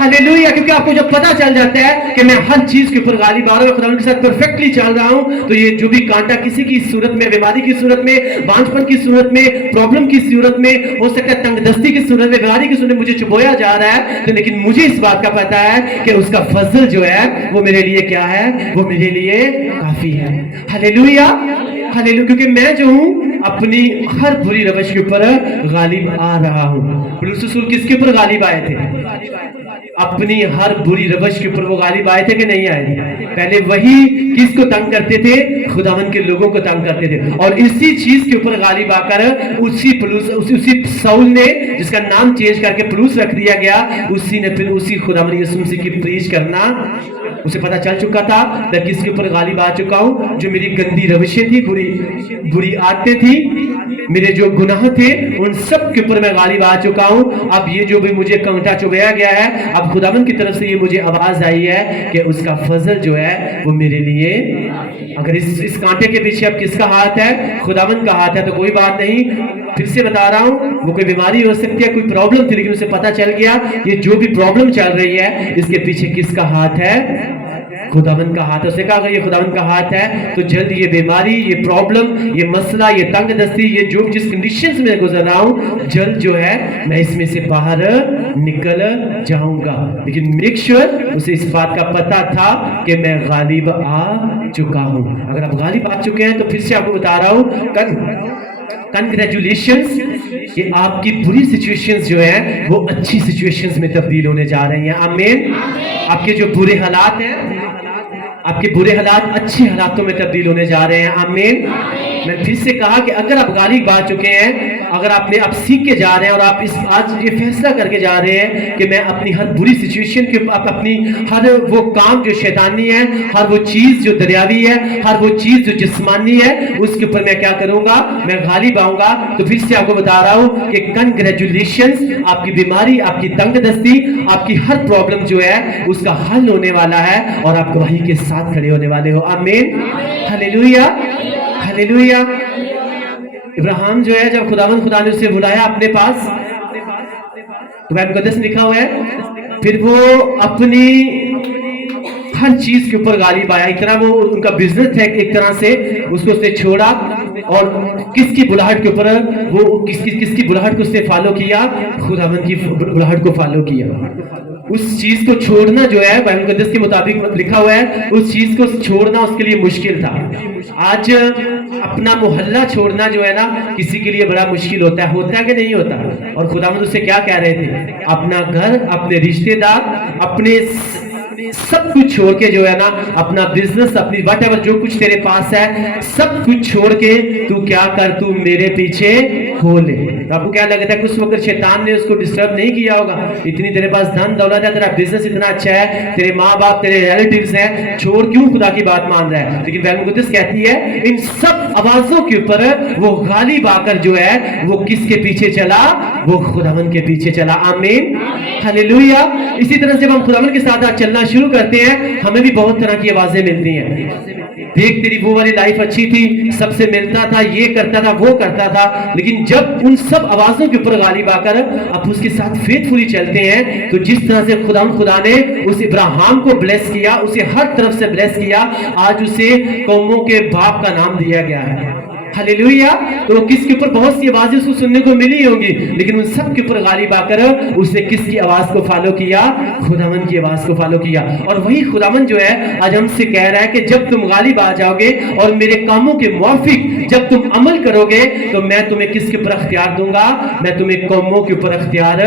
ہلیلویا۔ کیونکہ آپ کو جب پتا چل جاتا ہے کہ میں ہر چیز کے اوپر غالب آ رہا ہوں، خداوند کے ساتھ پرفیکٹلی چل رہا ہوں، تو یہ جو بھی کانٹا کسی کی صورت میں، بیماری کی صورت میں، بانجپن کی صورت میں، پرابلم کی صورت میں، ہو سکتا ہے تنگ دستی کی صورت میں، بیماری کی صورت میں مجھے چبویا جا رہا ہے، تو لیکن مجھے اس بات کا پتا ہے کہ اس کا فضل جو ہے وہ میرے لیے کیا ہے؟ وہ میرے لیے کافی ہے۔ ہلیلویا، ہلیلویا۔ کیونکہ میں جو ہوں اپنی ہر بری روش کے اوپر غالب آ رہا ہوں۔ پولس رسول کس کے اوپر غالب آئے تھے؟ اپنی ہر بری روش کے اوپر وہ غالب آئے تھے کہ نہیں آئے تھے؟ پہلے وہی کس کو تنگ کرتے تھے؟ خداوند کے لوگوں کو تنگ کرتے تھے، اور اسی چیز کے اوپر غالب آ کر اسی ساؤل نے جس کا نام چینج کر کے پولس رکھ دیا گیا، اسی نے پھر اسی خداوند یسوع مسیح کی پریچ کرنا، اسے پتا چل چکا تھا میں کس کے اوپر غالب آ چکا ہوں۔ جو میری گندی روشیں تھی، بری عادتیں تھی، میرے جو گناہ تھے، ان سب کے اوپر میں غالب آ چکا ہوں۔ اب یہ جو بھی مجھے کانٹا چبھایا گیا ہے، اب خداوند کی طرف سے یہ مجھے آواز آئی ہے کہ اس کا فضل جو ہے وہ میرے لیے، اگر اس کانٹے کے پیچھے اب کس کا ہاتھ ہے؟ خداوند کا ہاتھ ہے، تو کوئی بات نہیں۔ پھر سے بتا رہا ہوں، وہ کوئی بیماری ہو سکتی ہے، کوئی پرابلم تھی، لیکن اسے پتا چل گیا یہ جو بھی پرابلم چل رہی ہے اس کے پیچھے کس کا ہاتھ ہے؟ خداوند کا ہاتھ ہے۔ اسے کہا اگر یہ خداوند کا ہاتھ ہے تو جلد یہ بیماری، یہ پرابلم، یہ مسئلہ، یہ تنگ دستی، یہ جو جس کنڈیشنز میں گزر رہا ہوں، جلد جو ہے میں اس میں سے باہر نکل جاؤں گا۔ لیکن میک شور اسے اس بات کا پتا تھا کہ میں غالب آ چکا ہوں۔ اگر آپ غالب آ چکے ہیں تو پھر سے آپ کو بتا رہا ہوں، کنگریچولیشنز کہ آپ کی بری سچویشنز جو ہیں وہ اچھی سچویشنز میں تبدیل ہونے جا رہی ہیں۔ آمین۔ آپ کے جو برے حالات ہیں، آپ کے برے حالات اچھے حالاتوں میں تبدیل ہونے جا رہے ہیں۔ آمین۔ میں پھر سے کہا کہ اگر آپ غالب آ چکے ہیں، اگر آپ سیکھ کے جا رہے ہیں اور آپ آج یہ فیصلہ کر کے جا رہے ہیں کہ میں اپنی ہر بری سچویشن کے، اپنی ہر وہ کام جو شیطانی ہے، ہر وہ چیز جو دنیاوی ہے، ہر وہ چیز جو جسمانی ہے، اس کے اوپر میں کیا کروں گا؟ میں غالب آؤں گا۔ تو پھر سے آپ کو بتا رہا ہوں کہ کنگریچولیشنز، آپ کی بیماری، آپ کی تنگ دستی، آپ کی ہر پرابلم جو ہے اس کا حل ہونے والا ہے، اور آپ گواہی کے ساتھ کھڑے ہونے والے ہو۔ آمین، ہلیلویا، ہلیلویا۔ ابراہیم جو ہے جب خدا نے اسے بلایا اپنے پاس، कुरान मुकद्दस में लिखा हुआ है, फिर वो अपनी हर चीज के ऊपर गालिब आया। इतना वो उनका बिजनेस था एक तरह से, उसको उसने छोड़ा और किसकी बुलाहट के ऊपर वो किसकी बुलाहट को उसने फॉलो किया? खुदावंद की बुलाहट को फॉलो किया। उस चीज को छोड़ना जो है बाइबल मुकद्दस के मुताबिक लिखा हुआ है, उस चीज को छोड़ना उसके लिए मुश्किल था। आज अपना मोहल्ला छोड़ना जो है ना किसी के लिए बड़ा मुश्किल होता है कि नहीं होता? और खुदावंद उससे क्या कह रहे थे? अपना घर, अपने रिश्तेदार, अपने सब कुछ छोड़ के जो है ना, अपना बिजनेस, अपनी व्हाटएवर जो कुछ तेरे पास है, सब कुछ छोड़ के तू क्या कर, तू मेरे पीछे हो ले। तो आपको क्या लगता है कि उस वक्त शैतान ने उसको डिस्टर्ब नहीं किया होगा? इतनी तेरे पास धन दौलत है, तेरा बिजनेस इतना अच्छा है, तेरे माँ बाप, तेरे रिलेटिव्स हैं, छोड़ क्यों खुदा की बात मान रहा है? लेकिन बाइबल मुकद्दस कहती है इन सब आवाजों के ऊपर वो गालिब आकर जो है वो किसके पीछे चला? वो खुदावंद के पीछे चला। आमीन, हालेलुया। इसी तरह से जब हम खुदावंद के साथ चलना शुरू करते हैं, हमें भी बहुत तरह की आवाजें मिलती हैं। देख तेरी वो वाली लाइफ अच्छी थी, सबसे मिलता था, ये करता था, वो करता था, लेकिन जब उन सब आवाजों के ऊपर गालिब आकर आप उसके साथ फेथफुली चलते हैं, तो जिस तरह से खुदा ने उस इब्राहिम को ब्लेस किया, उसे हर तरफ से ब्लेस किया, आज उसे कौमों के बाप का नाम दिया गया है। हालेलुया। तो किसके ऊपर बहुत सी आवाजें उसको सुनने को मिली होंगी, लेकिन उन सब के ऊपर गालिब आकर उसने किसकी आवाज को फॉलो किया? खुदावंद की आवाज को फॉलो किया। और वही खुदावंद जो है आज हमसे कह रहा है कि जब तुम गालिब आ जाओगे और मेरे कामों के मुआफिक जब तुम अमल करोगे, तो मैं तुम्हें किसके ऊपर अख्तियार दूंगा? मैं तुम्हें कौमों के ऊपर अख्तियार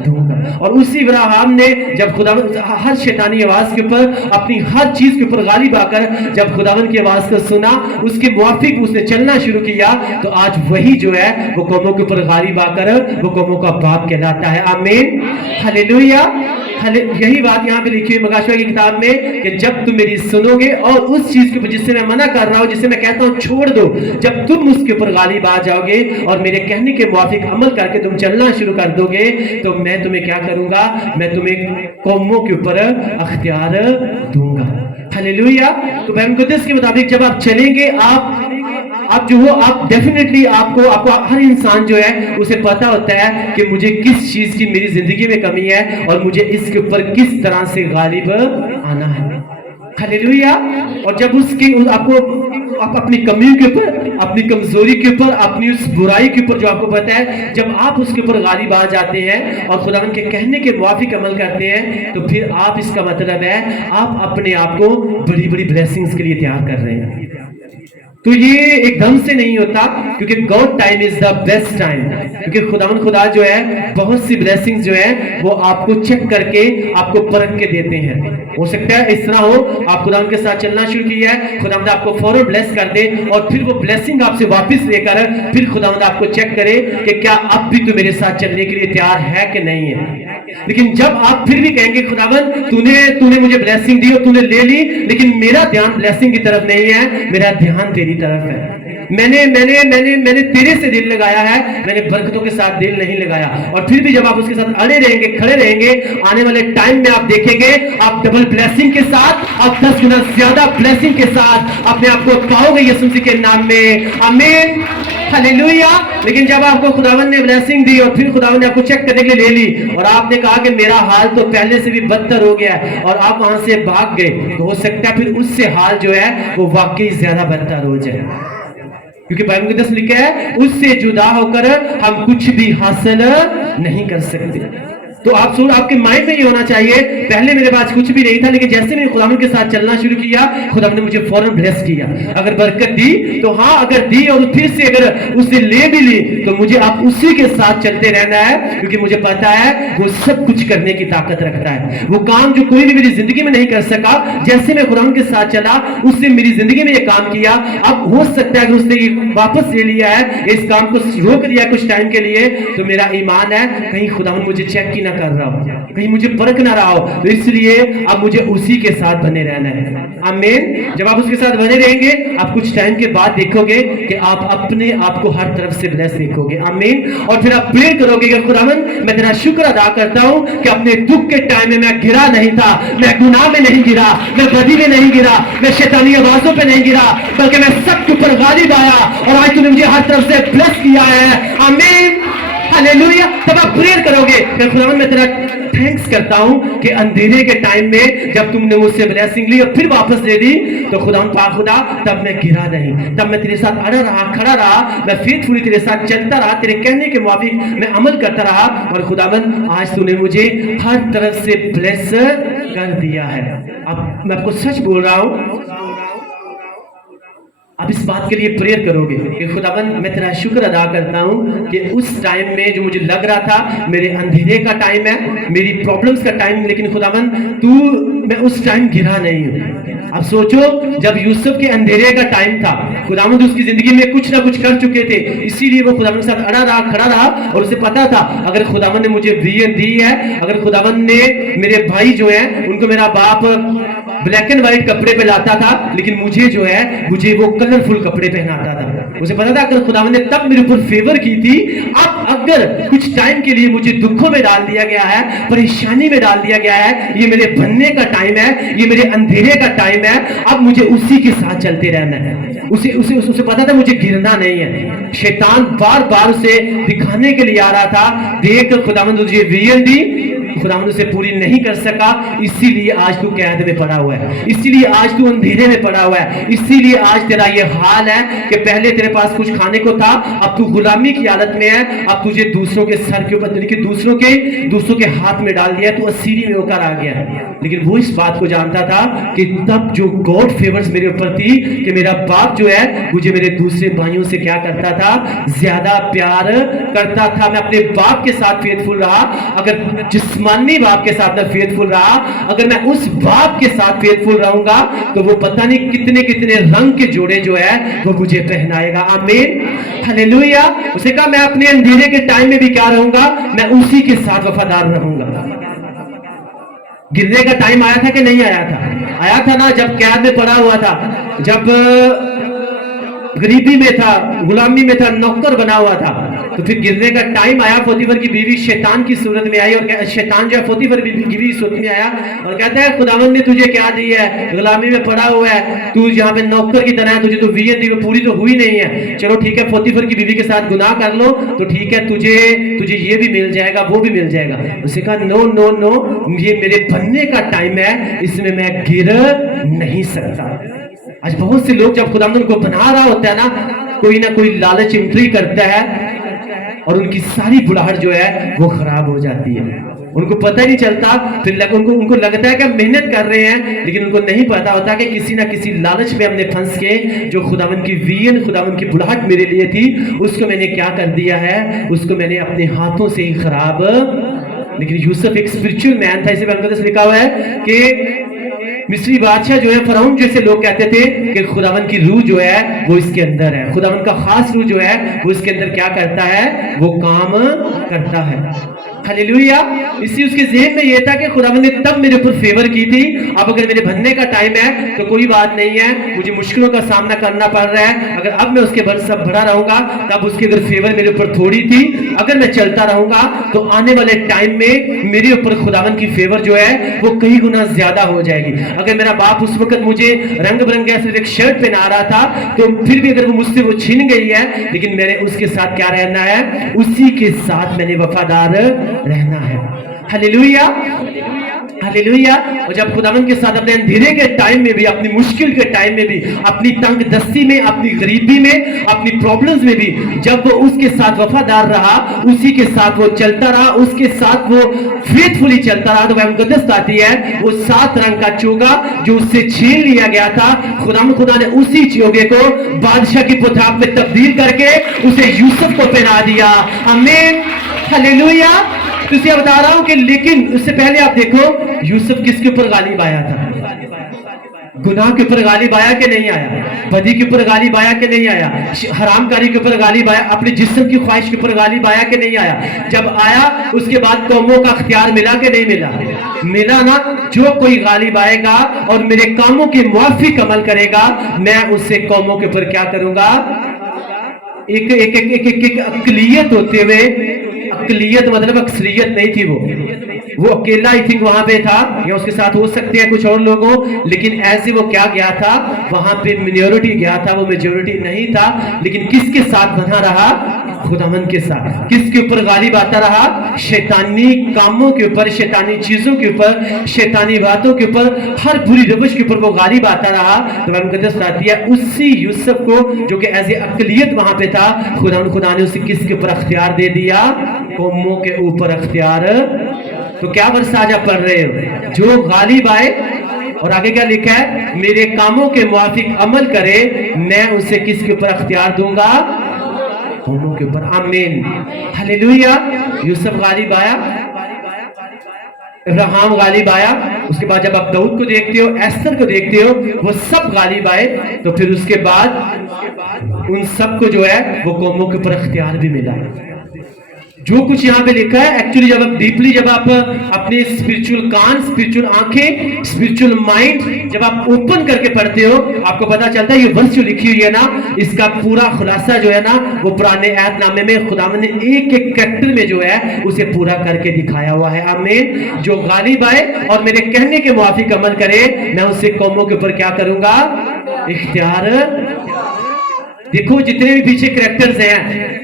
दूंगा। और उसी इब्राहिम ने जब खुदावंद हर शैतानी आवाज के ऊपर, अपनी हर चीज के ऊपर गालिब आकर जब खुदावंद की आवाज को सुना, उसके मुआफिक उसने चलना शुरू किया, तो आज वही जो है वो कौमों के ऊपर गालिब आकर वो कौमों का बाप कहलाता है। आमीन, हालेलुया। यही बात यहाँ पे लिखी हुई मगाशवा की किताब में कि जब तुम मेरी सुनोगे और उस चीज के ऊपर जिससे मैं मना कर रहा हूं, जिससे मैं कहता हूं छोड़ दो, जब तुम उसके ऊपर गालिब आ जाओगे और मेरे कहने के मुआफिक अमल करके तुम चलना शुरू कर दोगे, तो मैं तुम्हें क्या करूंगा? मैं तुम्हें कौमों के ऊपर अख्तियार दूंगा। हालेलुया। तो बाइबल मुकद्दस के मुताबिक जब आप चलेंगे, आप जो हो, आप डेफिनेटली आपको हर इंसान जो है उसे पता होता है कि मुझे किस चीज की मेरी जिंदगी में कमी है और मुझे इसके ऊपर किस तरह से गालिब आना है। हालेलुया। और जब आप अपनी कमियों के ऊपर, अपनी कमजोरी के ऊपर, अपनी उस बुराई के ऊपर जो आपको पता है, जब आप उसके ऊपर गालिब आ जाते हैं और खुदावंद के कहने के मुआफिक अमल करते हैं, तो फिर आप, इसका मतलब है आप अपने आप को बड़ी बड़ी ब्लेसिंग्स के लिए तैयार कर रहे हैं। तो ये एकदम से नहीं होता, क्योंकि God time is the best time. क्योंकि खुदा जो है बहुत सी ब्लेसिंग्स जो है वो आपको चेक करके, आपको परख के देते हैं। हो सकता है इस तरह हो, आप खुदा के साथ चलना शुरू किया है, खुदा आपको फौरन ब्लेस कर दे और फिर वो ब्लेसिंग आपसे वापस लेकर फिर खुदा आपको चेक करे कि क्या अब भी तो मेरे साथ चलने के लिए तैयार है कि नहीं है। लेकिन जब आप फिर भी कहेंगे खुदावन तूने मुझे ब्लेसिंग दी और तूने ले ली, लेकिन मेरा ध्यान ब्लेसिंग की तरफ नहीं है, मेरा ध्यान तेरी तरफ है। मैंने तेरे से दिल लगाया है, मैंने बरकतों के साथ दिल नहीं लगाया। और फिर भी जब आप उसके साथ अड़े रहेंगे, खड़े रहेंगे, आने वाले टाइम में आप देखेंगे आप डबल ब्लेसिंग के साथ, आप 10 गुना ज्यादा ब्लेसिंग के साथ अपने आप को पाओगे यीशु मसीह के नाम में। आमीन, हालेलुया। लेकिन जब आपको खुदावन ने ब्लेसिंग दी और फिर खुदावन ने आपको चेक करने के लिए ले ली और आपने कहा कि मेरा हाल तो पहले से भी बदतर हो गया है और आप वहां से भाग गए, तो हो सकता है फिर उससे हाल जो है वो वाकई ज्यादा बदतर हो जाए। क्योंकि बाइबल में 10 लिखा है उससे जुदा होकर हम कुछ भी हासिल नहीं कर सकते। तो आप सुन, आपके माइंड में ये होना चाहिए, पहले मेरे पास कुछ भी नहीं था, लेकिन जैसे मैंने खुदा के साथ चलना शुरू किया, खुदा ने मुझे फौरन ब्लेस किया। अगर बरकत दी तो हाँ, अगर दी और फिर से अगर उसे ले भी ली तो मुझे आप उसी के साथ चलते रहना है, क्योंकि मुझे पता है वो सब कुछ करने की ताकत रखता है। वो काम जो कोई भी मेरी जिंदगी में नहीं कर सका, जैसे मैं खुदा के साथ चला उसने मेरी जिंदगी में ये काम किया। अब हो सकता है कि उसने वापस ले लिया है, इस काम को रोक दिया कुछ टाइम के लिए, तो मेरा ईमान है कहीं खुदा मुझे चेक ही ना कर रहा हो, कहीं मुझे परख ना रहा हो, तो इसलिए अब मुझे उसी के साथ बने रहना है। आमीन। जब आप उसके साथ बने रहेंगे, आप कुछ टाइम के बाद देखोगे कि आप अपने आप को हर तरफ से ब्लेस देखोगे। आमीन। और फिर आप प्रे करोगे कि खुदावन मैं तेरा शुक्र अदा करता हूं कि अपने दुख के टाइम में मैं गिरा नहीं था, मैं गुनाह में नहीं गिरा, मैं बदी में नहीं गिरा, मैं शैतानी आवाजों पे नहीं गिरा, बल्कि मैं सबके ऊपर गालिब आया और आज तूने मुझे हर तरफ से ब्लेस किया है। आमीन, हालेलुया। तब आप प्रेयर करोगे कि खुदावन मैं तेरा थैंक्स करता हूं कि अंधेरे के टाइम में जब तुमने मुझसे ब्लेसिंग ली और फिर वापस ले ली, तो खुदावन पाक खुदा तब मैं गिरा नहीं, तब मैं तेरे साथ अड़ा रहा, खड़ा रहा, मैं फेथफुली तेरे साथ चलता रहा, तेरे कहने के मुताबिक मैं अमल करता रहा। और खुदावन आज तूने मुझे हर तरफ से ब्लेस कर दिया है। अब मैं आपको सच बोल रहा हूं, आप इस बात के लिए प्रेयर करोगे कि खुदावन मैं तेरा शुक्र अदा करता हूं कि उस टाइम में जो मुझे लग रहा था मेरे अंधेरे का टाइम है, मेरी प्रॉब्लम्स का टाइम, लेकिन खुदावन तू, मैं उस टाइम गिरा नहीं हूं। अब सोचो, जब यूसुफ के अंधेरे का टाइम था, खुदावन उसकी जिंदगी में कुछ ना कुछ कर चुके थे, इसीलिए वो खुदावन के साथ अड़ा रहा, खड़ा रहा, और उसे पता था अगर खुदावन ने मुझे विजन दी है, अगर खुदावन ने मेरे भाई जो है उनको, मेरा बाप ब्लैक एंड व्हाइट कपड़े पे लाता था, लेकिन मुझे जो है मुझे वो कलरफुल कपड़े पहनाता था। उसे पता था अगर खुदावन ने तब मेरे ऊपर फेवर की थी, अब अगर कुछ टाइम के लिए मुझे दुखों में डाल दिया गया है, परेशानी में डाल दिया गया है, ये मेरे बनने का टाइम है, ये मेरे अंधेरे का टाइम है, अब मुझे उसी के साथ चलते रहना है। उसे पता था मुझे गिरना नहीं है। शैतान बार बार उसे दिखाने के लिए आ रहा था, देख खुदावन ने तुझे विजन दी, खुदावन उसे पूरी नहीं कर सका, इसीलिए आज तू कैद में पड़ा हुआ है, इसीलिए आज तू अंधेरे में पड़ा हुआ है, इसीलिए आज तेरा ये हाल है कि पहले तेरे पास कुछ खाने को था, अब तू गुलामी की हालत में है, अब तुझे दूसरों के सर के ऊपर, दूसरों के हाथ में डाल दिया, तू असीरी में होकर आ गया है। लेकिन वो इस बात को जानता था कि तब जो गॉड फेवर्स मेरे ऊपर थी, कि मेरा बाप जो है मुझे मेरे दूसरे भाइयों से क्या करता था, ज्यादा प्यार करता था। मैं अपने बाप के साथ फेथफुल रहा, अगर जिस्मानी बाप के साथ मैं फेथफुल रहा, अगर मैं उस बाप के साथ फेथफुल रहूंगा, तो वो पता नहीं कितने कितने रंग के जोड़े जो है वो मुझे पहनाएगा। आमीन, हालेलुया। उसे कहा मैं अपने अंधेरे के टाइम में भी क्या रहूंगा, मैं उसी के साथ वफादार रहूंगा। गिरने का टाइम आया था कि नहीं आया था? आया था ना, जब कैद में पड़ा हुआ था, जब गरीबी में था, गुलामी में था, नौकर बना हुआ था, तो फिर गिरने का टाइम आया। पोतीफर की बीवी शैतान की सूरत में आई, और शैतान जो है पोतीफर की बीवी की सूरत में आया और कहता है खुदावन ने तुझे क्या दी है, गुलामी में पड़ा हुआ है, तू यहाँ पे नौकर की तरह है, तुझे तो विजन दी पूरी तो हुई नहीं है, चलो ठीक है पोतीफर की बीवी के साथ गुनाह कर लो तो ठीक है, तुझे ये भी मिल जाएगा, वो भी मिल जाएगा। उसे कहा नो नो नो, ये मेरे बनने का टाइम है, इसमें मैं गिर नहीं सकता। आज बहुत से लोग जब खुदावंद को बना रहा होता है ना कोई लालच एंट्री करता है और उनकी सारी बुढ़ाहट जो है वो खराब हो जाती है, उनको पता ही नहीं चलता। फिर उनको लगता है कि मेहनत कर रहे हैं, लेकिन उनको नहीं पता होता कि किसी ना किसी लालच में हमने फंस के जो खुदावंद की विजन, खुदावंद की बुढ़ाहट मेरे लिए थी, उसको मैंने क्या कर दिया है, उसको मैंने अपने हाथों से ही खराब। लेकिन यूसुफ एक स्पिरिचुअल मैन था, इसे मुकद्दस लिखा हुआ है कि मिस्री बादशाह जो है, फराउन जैसे लोग कहते थे कि खुदावन की रूह जो है वो इसके अंदर है, खुदावन का खास रूह जो है वो इसके अंदर क्या करता है, वो काम करता है। हालेलुया। इसी उसके ज़हन में ये था कि खुदावन ने तब मेरे ऊपर फेवर की थी, अब अगर मेरे बनने का टाइम है तो कोई बात नहीं है, मुझे मुश्किलों का सामना करना पड़ रहा है, अगर अब मैं उसके सब भरा रहूंगा, तब उसकी अगर फेवर मेरे ऊपर थोड़ी थी, अगर मैं चलता रहूंगा तो आने वाले टाइम में मेरे ऊपर खुदावन की फेवर जो है वो कई गुना ज्यादा हो जाएगी। अगर मेरा बाप उस वक्त मुझे रंग बिरंगा सिर्फ एक शर्ट पहना रहा था, तो फिर भी अगर वो मुझसे वो छीन गई है, लेकिन मैंने उसके साथ क्या रहना है, उसी के साथ मैंने वफादार रहना है। Hallelujah, hallelujah. और जब खुदावंद के साथ अपने अंधेरे के टाइम में भी, अपनी मुश्किल के टाइम में भी, अपनी तंग दस्ती में, अपनी गरीबी में, अपनी प्रॉब्लम्स में भी, जब वो उसके साथ वफादार रहा, उसी के साथ वो चलता रहा, उसके साथ वो फेथफुली चलता रहा, तो वह मुकद्दस आती है वो 7 रंग का चोगा जो उससे छीन लिया गया था, खुदा ने उसी चोगे को बादशाह की पोशाक में तब्दील करके उसे यूसुफ को पहना दिया। आमीन, हालेलुया। तो इसे बता रहा हूं कि लेकिन उससे पहले आप देखो यूसुफ किसके ऊपर गालिब आया था, गुनाह के ऊपर गालिब आया कि नहीं आया, बदी के ऊपर गालिब आया कि नहीं आया, हरामकारी के ऊपर गालिब आया, अपने जिस्म की ख्वाहिश के ऊपर गालिब आया कि नहीं आया। जब आया उसके बाद कौमों का अख्तियार मिला कि नहीं मिला, मिला ना। जो कोई गालिब आएगा और मेरे कामों के मुआफिक अमल करेगा, मैं उससे कौमों के ऊपर क्या करूंगा, एक एक एक एक एक, एक अकलियत होते हुए, अकलियत मतलब अक्सरियत नहीं थी, वो अकेला ही थिंक वहां पे था, या उसके साथ हो सकते हैं कुछ और लोगों, लेकिन ऐसे वो क्या गया था, वहां पे मिनोरिटी गया था, वो मेजोरिटी नहीं था। लेकिन किसके साथ बना रहा, खुदावन के साथ। किसके ऊपर गालिब आता रहा? शैतानी कामों के ऊपर, शैतानी चीजों के ऊपर, शैतानी बातों के ऊपर, हर बुरी रविश के ऊपर वो गालिब आता रहा। तो मैं मुकद्दस बताती है उसी यूसुफ को जो कि एज ए अकलियत वहां पे था, खुदा ने उसे किसके ऊपर अख्तियार दे दिया? कौमों के ऊपर अख्तियार। तो क्या वर्ष आज आप पढ़ रहे हो? जो गालिब आए, और आगे क्या लिखा है? मेरे कामों के मुआफिक अमल करे, मैं उसे किसके ऊपर अख्तियार दूंगा? कौमों के ऊपर। आमीन, हालेलुया। यूसुफ गालिब आया, रहाम गालिब आया। उसके बाद जब आप दाऊद को देखते हो, एस्तर को देखते हो, वो सब गालिब आए। तो फिर उसके बाद उन सबको जो है वो कौमों के ऊपर अख्तियार भी मिला। जो कुछ यहाँ पे लिखा है, एक्चुअली जब आप डीपली, जब आप अपने स्पिरिचुअल कान, स्पिरिचुअल आंखें, स्पिरिचुअल माइंड जब आप ओपन करके पढ़ते हो, आपको पता चलता है ये वर्स जो लिखी हुई है ना, इसका पूरा खुलासा जो है ना, वो पुराने ऐहदनामे में खुदावंद ने एक एक कैरेक्टर में जो है उसे पूरा करके दिखाया हुआ है। आमीन। जो गालिब आए और मेरे कहने के मुआफिक अमल करे, मैं उसे कौमों के ऊपर क्या करूंगा? इख्तियार। देखो जितने भी पीछे कैरेक्टर्स हैं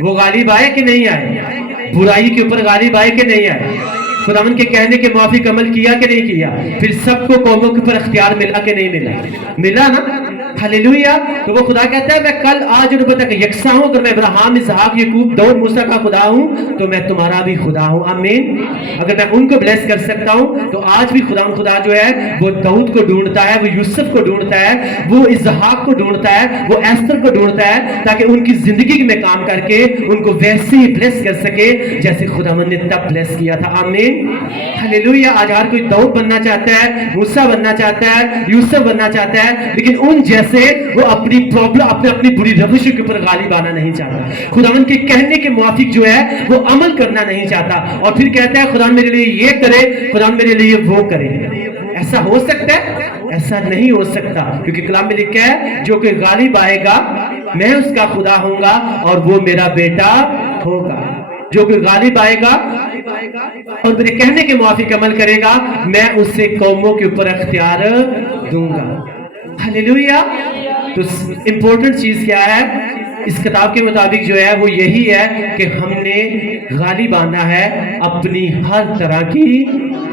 वो गालिब आए कि नहीं आए? बुराई के ऊपर गालिब आए कि नहीं आए? खुदावंद के कहने के मुआफिक अमल किया कि नहीं किया? फिर सबको कौमों के ऊपर अख्तियार मिला कि नहीं मिला? मिला ना। हालेलुया। तो वो खुदा कहता है मैं कल आज और तक यकसा हूं। अगर मैं इब्राहिम, इसहाक, याकूब, दाऊद, मूसा का खुदा हूं तो मैं तुम्हारा भी खुदा हूं। आमीन। अगर मैं उनको ब्लेस कर सकता हूं तो आज भी खुदा जो है वो दाऊद को ढूंढता है, वो यूसुफ को ढूंढता है, वो इसहाक को ढूंढता है, वो एस्तर को ढूंढता है, ताकि उनकी जिंदगी में काम करके उनको वैसे ही ब्लेस कर सके जैसे खुदावंद ने तब ब्लेस किया था। आमीन, हालेलुया। आज हर कोई दाऊद बनना चाहता है, मूसा बनना चाहता है, यूसुफ बनना चाहता है, लेकिन उन जैसे वो अपनी प्रॉब्लम, अपनी बुरी रविश के ऊपर गालिब आना नहीं चाहता। खुदावंद के कहने के मुआफिक जो है वो अमल करना नहीं चाहता, और फिर कहता है खुदा मेरे लिए ये करे, खुदा मेरे लिए वो करे। ऐसा हो सकता है? ऐसा नहीं हो सकता, क्योंकि कलाम में लिखा है जो कोई गालिब आएगा मैं उसका खुदा होऊंगा और वो मेरा बेटा होगा। जो कोई गालिब आएगा और मेरे कहने के मुआफिक अमल करेगा, मैं उससे कौमों के ऊपर अख्तियार दूंगा। हालेलुया। तो इंपॉर्टेंट चीज क्या है इस किताब के मुताबिक जो है वो यही है कि हमने गालिब आना है अपनी हर तरह की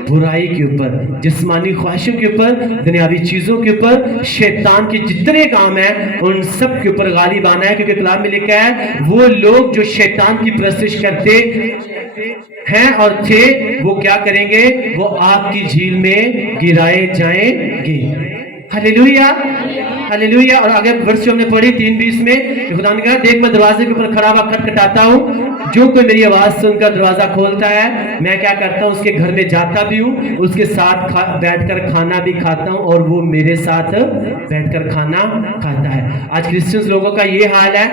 बुराई के ऊपर, जिस्मानी ख्वाहिशों के ऊपर, दुनियावी चीजों के ऊपर, शैतान के जितने काम हैं उन सब के ऊपर गालिब आना है। क्योंकि कलाम में लिखा है वो लोग जो शैतान की परस्तिश करते हैं और थे वो क्या करेंगे? वो आग की झील में गिराए जाएंगे। Hallelujah, hallelujah. और आगे वर्ष जो हमने पढ़ी 3:20 में खुदा ने कहा देख मैं दरवाजे के ऊपर खड़ा हुआ खटखटाता हूँ, जो कोई मेरी आवाज सुनकर दरवाजा खोलता है मैं क्या करता हूँ उसके घर में जाता भी हूँ, उसके साथ बैठकर खाना भी खाता हूँ और वो मेरे साथ बैठकर खाना खाता है। आज क्रिश्चियंस लोगों का ये हाल है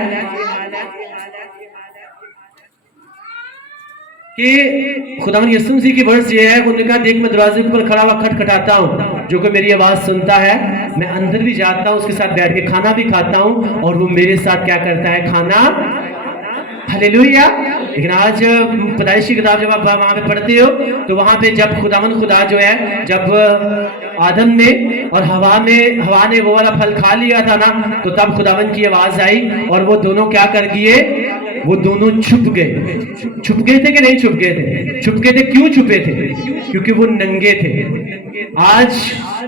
कि खुदावंद यीशु मसीह की वर्ड्स ये है, उन्होंने कहा देख मैं दरवाजे के ऊपर खड़ा हुआ खटखटाता हूँ, जो कोई मेरी आवाज सुनता है मैं अंदर भी जाता हूँ, उसके साथ बैठ के खाना भी खाता हूँ और वो मेरे साथ क्या करता है? खाना। हालेलुया। लेकिन आज पैदाइश की किताब जब आप वहां पे पढ़ते हो तो वहां पे जब खुदा जो है, जब आदम ने और हवा ने वो वाला फल खा लिया था ना, तो तब खुदावंद की आवाज आई और वो दोनों क्या कर दिए? वो दोनों छुप गए। छुप गए थे कि नहीं छुप गए थे? छुप गए थे। क्यों छुपे थे? क्योंकि वो नंगे थे। आज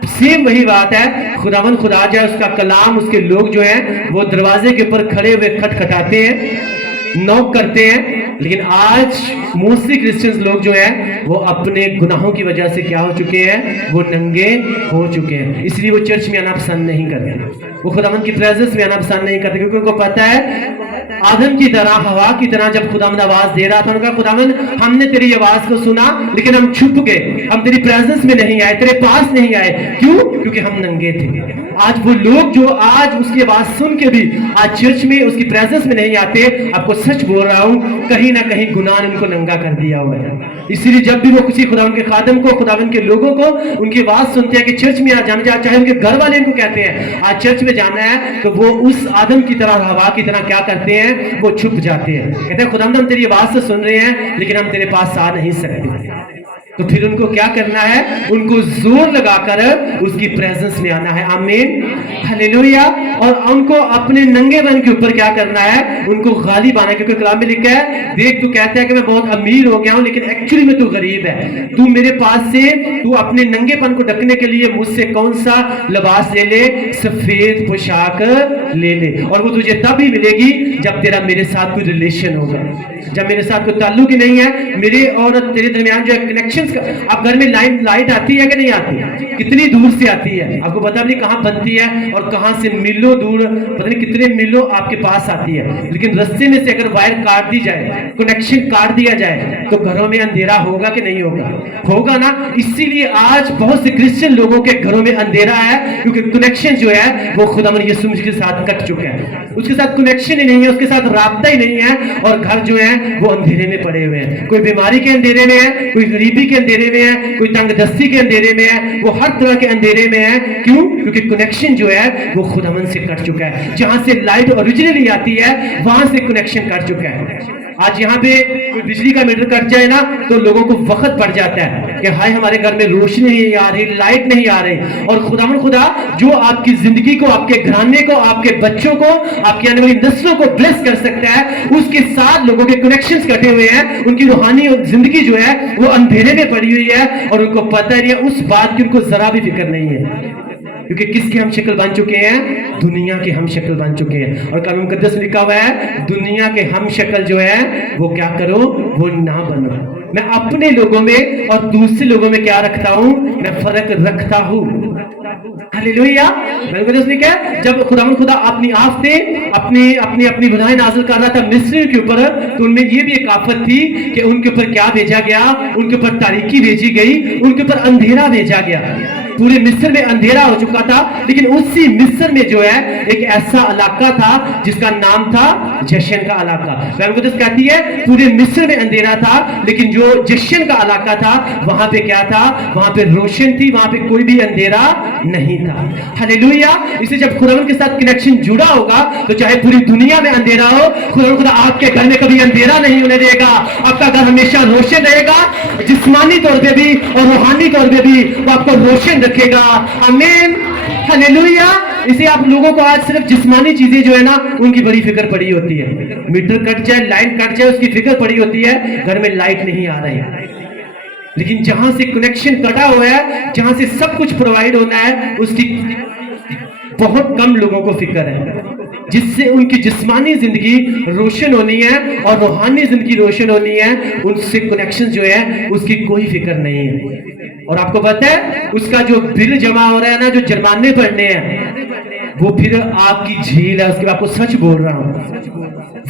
सेम वही बात है, खुदावंद खुदा जो है उसका कलाम, उसके लोग जो हैं वो दरवाजे के ऊपर खड़े हुए खटखटाते हैं, नॉक करते हैं, लेकिन आज मोस्टली क्रिश्चियंस लोग जो हैं वो अपने गुनाहों की वजह से क्या हो चुके हैं? वो नंगे हो चुके हैं। इसलिए वो चर्च में आना पसंद नहीं करते, वो खुदावंद की प्रेजेंस में आना पसंद नहीं करते, क्योंकि उनको पता है आदम की तरह, हवा की तरह जब खुदावंद आवाज दे रहा था, उनका खुदावंद हमने तेरी आवाज को सुना लेकिन हम छुप गए, हम तेरी प्रेजेंस में नहीं आए, तेरे पास नहीं आए। क्यों? क्योंकि हम नंगे थे। आज वो लोग जो आज उसकी आवाज सुन के भी आज चर्च में उसकी प्रेजेंस में नहीं आते, आपको सच बोल रहा हूं कहीं ना कहीं गुनाह ने उनको नंगा कर दिया हुआ है। इसीलिए जब भी वो किसी खुदावंद के खादम को, खुदावंद के लोगों को उनकी आवाज सुनते हैं कि चर्च में जाना जा, चाहे उनके घर वाले इनको कहते हैं आज चर्च में जाना है, तो वो उस आदम की तरह, हवा की तरह क्या करते हैं? वो छुप जाते हैं। कहते हैं खुदावंद हम तेरी आवाज से सुन रहे हैं लेकिन हम तेरे पास आ नहीं सकते। तो फिर उनको क्या करना है, उनको जोर लगाकर उसकी प्रेजेंस में आना है। आमीन, हालेलुया। और उनको अपने नंगे मन के ऊपर क्या करना है, उनको गालिब आना है। क्योंकि कलाम में लिखा है, देख तू कहता है कि मैं बहुत अमीर हो गया हूं, लेकिन एक्चुअली में तू गरीब है। तू मेरे पास से तू अपने नंगेपन को ढकने के लिए मुझसे कौन सा लिबास ले ले, सफेद पोशाक ले ले। और वो तुझे तब ही मिलेगी जब तेरा मेरे साथ कोई रिलेशन होगा, जब मेरे साथ कोई ताल्लुक ही नहीं है, मेरे और तेरे दरमियान जो है कनेक्शन। अब घर में लाइट आती है कि नहीं आती, कितनी दूर से आती है, आपको पता नहीं कहां बनती है और कहां से मीलों दूर, पता नहीं कितने मीलों आपके पास आती है। लेकिन रास्ते में से अगर वायर काट दी जाए, कनेक्शन काट दिया जाए, तो घरों में अंधेरा होगा कि नहीं होगा, होगा ना। इसीलिए आज बहुत से क्रिश्चियन लोगों के घरों में अंधेरा है, क्योंकि कनेक्शन जो है वो खुदावंद यीशु मसीह के साथ कट चुका है, उसके साथ कनेक्शन ही नहीं है, उसके साथ राब्ता ही नहीं है, और घर जो है वो अंधेरे में पड़े हुए हैं। कोई बीमारी के अंधेरे में है, कोई गरीबी के अंधेरे में है, कोई तंगदस्ती के अंधेरे में है, वो हर तरह के अंधेरे में है। क्यों? क्योंकि कनेक्शन जो है वो खुदावंद से कट चुका है। जहां से लाइट ओरिजिनली आती है वहां से कनेक्शन कट चुका है। आज यहाँ पे कोई बिजली का मीटर कट जाए ना, तो लोगों को वक्त पड़ जाता है कि हाय हमारे घर में रोशनी नहीं आ रही, लाइट नहीं आ रही। और खुदा जो आपकी जिंदगी को, आपके घराने को, आपके बच्चों को, आपकी आने वाली नस्लों को ब्लेस कर सकता है, उसके साथ लोगों के कनेक्शंस कटे हुए हैं। उनकी रूहानी जिंदगी जो है वो अंधेरे में पड़ी हुई है, और उनको पता नहीं है, उस बात की उनको जरा भी फिक्र नहीं है। क्योंकि किसके हम शक्ल बन चुके हैं? दुनिया के हम शक्ल बन चुके हैं। और कलम मुकद्दस में लिखा हुआ है, दुनिया के हम शक्ल जो है वो क्या करो, वो ना बनो। मैं अपने लोगों में और दूसरे लोगों में क्या रखता हूं, मैं फर्क रखता हूं। हालेलुया। जब खुदा अपनी आफते अपनी बधाई नाज़िल कर रहा था मिस्र के ऊपर, तो उनमें ये भी एक आफत थी कि उनके ऊपर क्या भेजा गया, उनके ऊपर तारीकी भेजी गई, उनके ऊपर अंधेरा भेजा गया। पूरे मिस्र में अंधेरा हो चुका था, लेकिन उसी मिस्र में जो है एक ऐसा इलाका था जिसका नाम था जशन का इलाका। बाइबल कहती है पूरे मिस्र में अंधेरा था, लेकिन जो जशन का इलाका था वहां पे क्या था, वहां पे रोशन थी, वहां पे कोई भी अंधेरा नहीं था। हालेलुया। इसलिए जब खुदा के साथ कनेक्शन जुड़ा होगा, तो चाहे पूरी दुनिया में अंधेरा हो, खुदा आपके घर में कभी अंधेरा नहीं होने देगा। आपका घर हमेशा रोशन रहेगा, जिस्मानी तौर पे भी और रूहानी तौर पे भी वो आपको रोशन रखेगा। आमीन, हालेलुया। इसे आप लोगों को आज सिर्फ जिस्मानी चीजें जो है ना, उनकी बड़ी फिक्र पड़ी होती है। मीटर कट जाए, लाइन कट जाए, उसकी फिक्र पड़ी होती है, घर में लाइट नहीं आ रही। लेकिन जहां से कनेक्शन कटा हुआ है, जहां से सब कुछ प्रोवाइड होना है, उसकी बहुत कम लोगों को फिक्र है, जिससे उनकी जिस्मानी जिंदगी रोशन होनी है और रूहानी जिंदगी रोशन होनी है, उनसे कनेक्शन जो है उसकी कोई फिक्र नहीं है। और आपको पता है उसका जो बिल जमा हो रहा है ना, जो जुर्माने पड़ने हैं, वो फिर आपकी झील है। उसके बाद आपको सच बोल रहा हूं,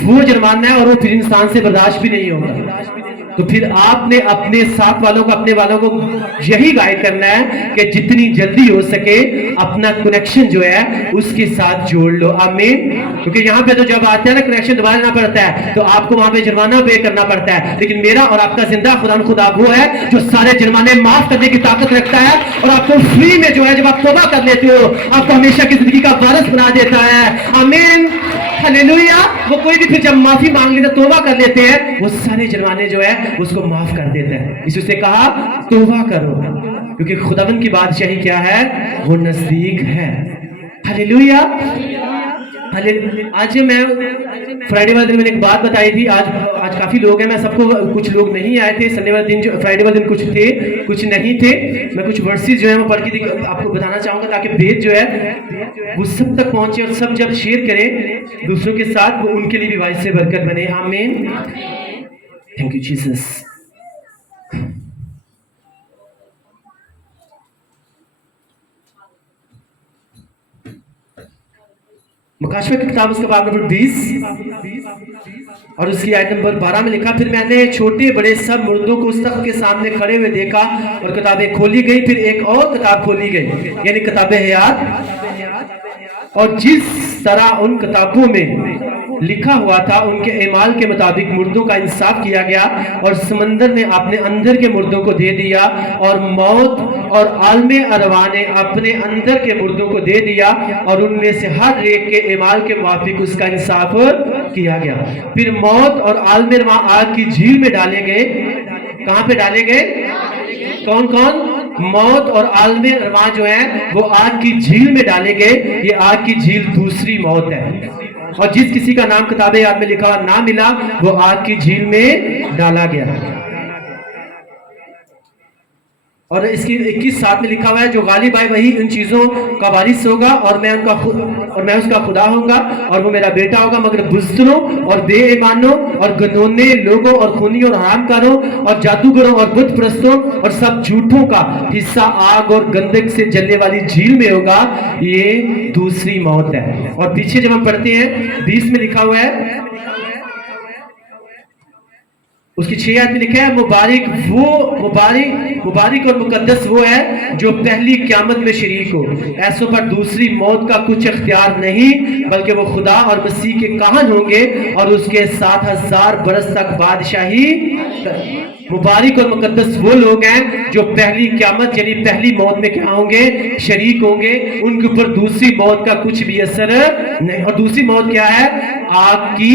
वो जुर्माना है और वो फिर इंसान से बर्दाश्त भी नहीं होगा। तो फिर आपने अपने साथ वालों को, अपने वालों को यही गाइड करना है कि जितनी जल्दी हो सके अपना कनेक्शन जो है उसके साथ जोड़ लो। आमीन। क्योंकि यहाँ पे तो जब आते हैं ना, कनेक्शन दोबारा पड़ता है, तो आपको वहां पे जुर्माना पे करना पड़ता है। लेकिन मेरा और आपका जिंदा खुदा वो है जो सारे जुर्माने माफ करने की ताकत रखता है, और आपको फ्री में जो है, जब आप तौबा कर लेते हो, आपको हमेशा की जिंदगी का वारिस बना देता है। आमीन, हालेलुया। वो कोई भी फिर जब माफी मांग लेते, तौबा कर लेते हैं, वो सारे जुर्माने जो है उसको माफ कर देता है। इसी से कहा तौबा करो, क्योंकि खुदावंद की बादशाही क्या है, वो नजदीक है। हालेलुया। आज मैं फ्राइडे वाले दिन मैंने एक बात बताई थी। आज काफी लोग हैं, मैं सबको, कुछ लोग नहीं आए थे संडे वाले दिन, जो फ्राइडे वाले दिन कुछ थे कुछ नहीं थे। मैं कुछ वर्सेस जो है वो पढ़ के आपको बताना चाहूंगा, ताकि भेद जो है वो सब तक पहुंचे, और सब जब शेयर करें दूसरों के साथ, वो उनके लिए भी वाइस से बरकत बने। आमीन। Thank you Jesus. मुकाशवा की किताब उसका बाब नंबर 20 और उसकी आयत नंबर 12 में लिखा, फिर मैंने छोटे बड़े सब मुर्दों को उस तख्त के सामने खड़े हुए देखा, और किताबें खोली गई, फिर एक और किताब खोली गई, यानी किताबें हयात। और जिस तरह उन किताबों में लिखा हुआ था, उनके एमाल के मुताबिक मुर्दों का इंसाफ किया गया, और समंदर ने अपने अंदर के मुर्दों को दे दिया, और मौत और आलमे अरवा ने अपने अंदर के मुर्दों को दे दिया, और उनमें से हर एक के एमाल के मुताबिक उसका इंसाफ किया गया। फिर मौत और आलमे अरवा आग की झील में डाले गए। कहां पे डाले गए? कौन कौन? मौत और आलम अरवाह जो है वो आग की झील में डाले गए। ये आग की झील दूसरी मौत है। और जिस किसी का नाम किताब याद में लिखा हुआ ना मिला वो आग की झील में डाला गया। और इसकी 21:7 में लिखा हुआ है, जो गालिब आए वही इन चीजों का वारिस होगा और मैं उसका खुदा होऊंगा और वो मेरा बेटा होगा। मगर बुज़दिलों और बेईमानों और गनोने लोगों और खूनियों और हरामकारों और जादूगरों और बुत परस्तों और सब झूठों का हिस्सा आग और गंधक से जलने वाली झील में होगा। ये दूसरी मौत है। और पीछे जब हम पढ़ते हैं 20 में लिखा हुआ है, उसकी 6 आयत में लिखा है, मुबारक और मुकद्दस वो है जो पहली क़यामत में शरीक हो। ऐसों पर दूसरी मौत का कुछ इख्तियार नहीं, बल्कि वो खुदा और मसीह के काहन होंगे और उसके 7000 बरस तक बादशाही। मुबारक और मुकद्दस वो लोग हैं जो पहली क़यामत यानी पहली मौत में क्या होंगे? शरीक होंगे। उनके ऊपर दूसरी मौत का कुछ भी असर नहीं। और दूसरी मौत क्या है? आग की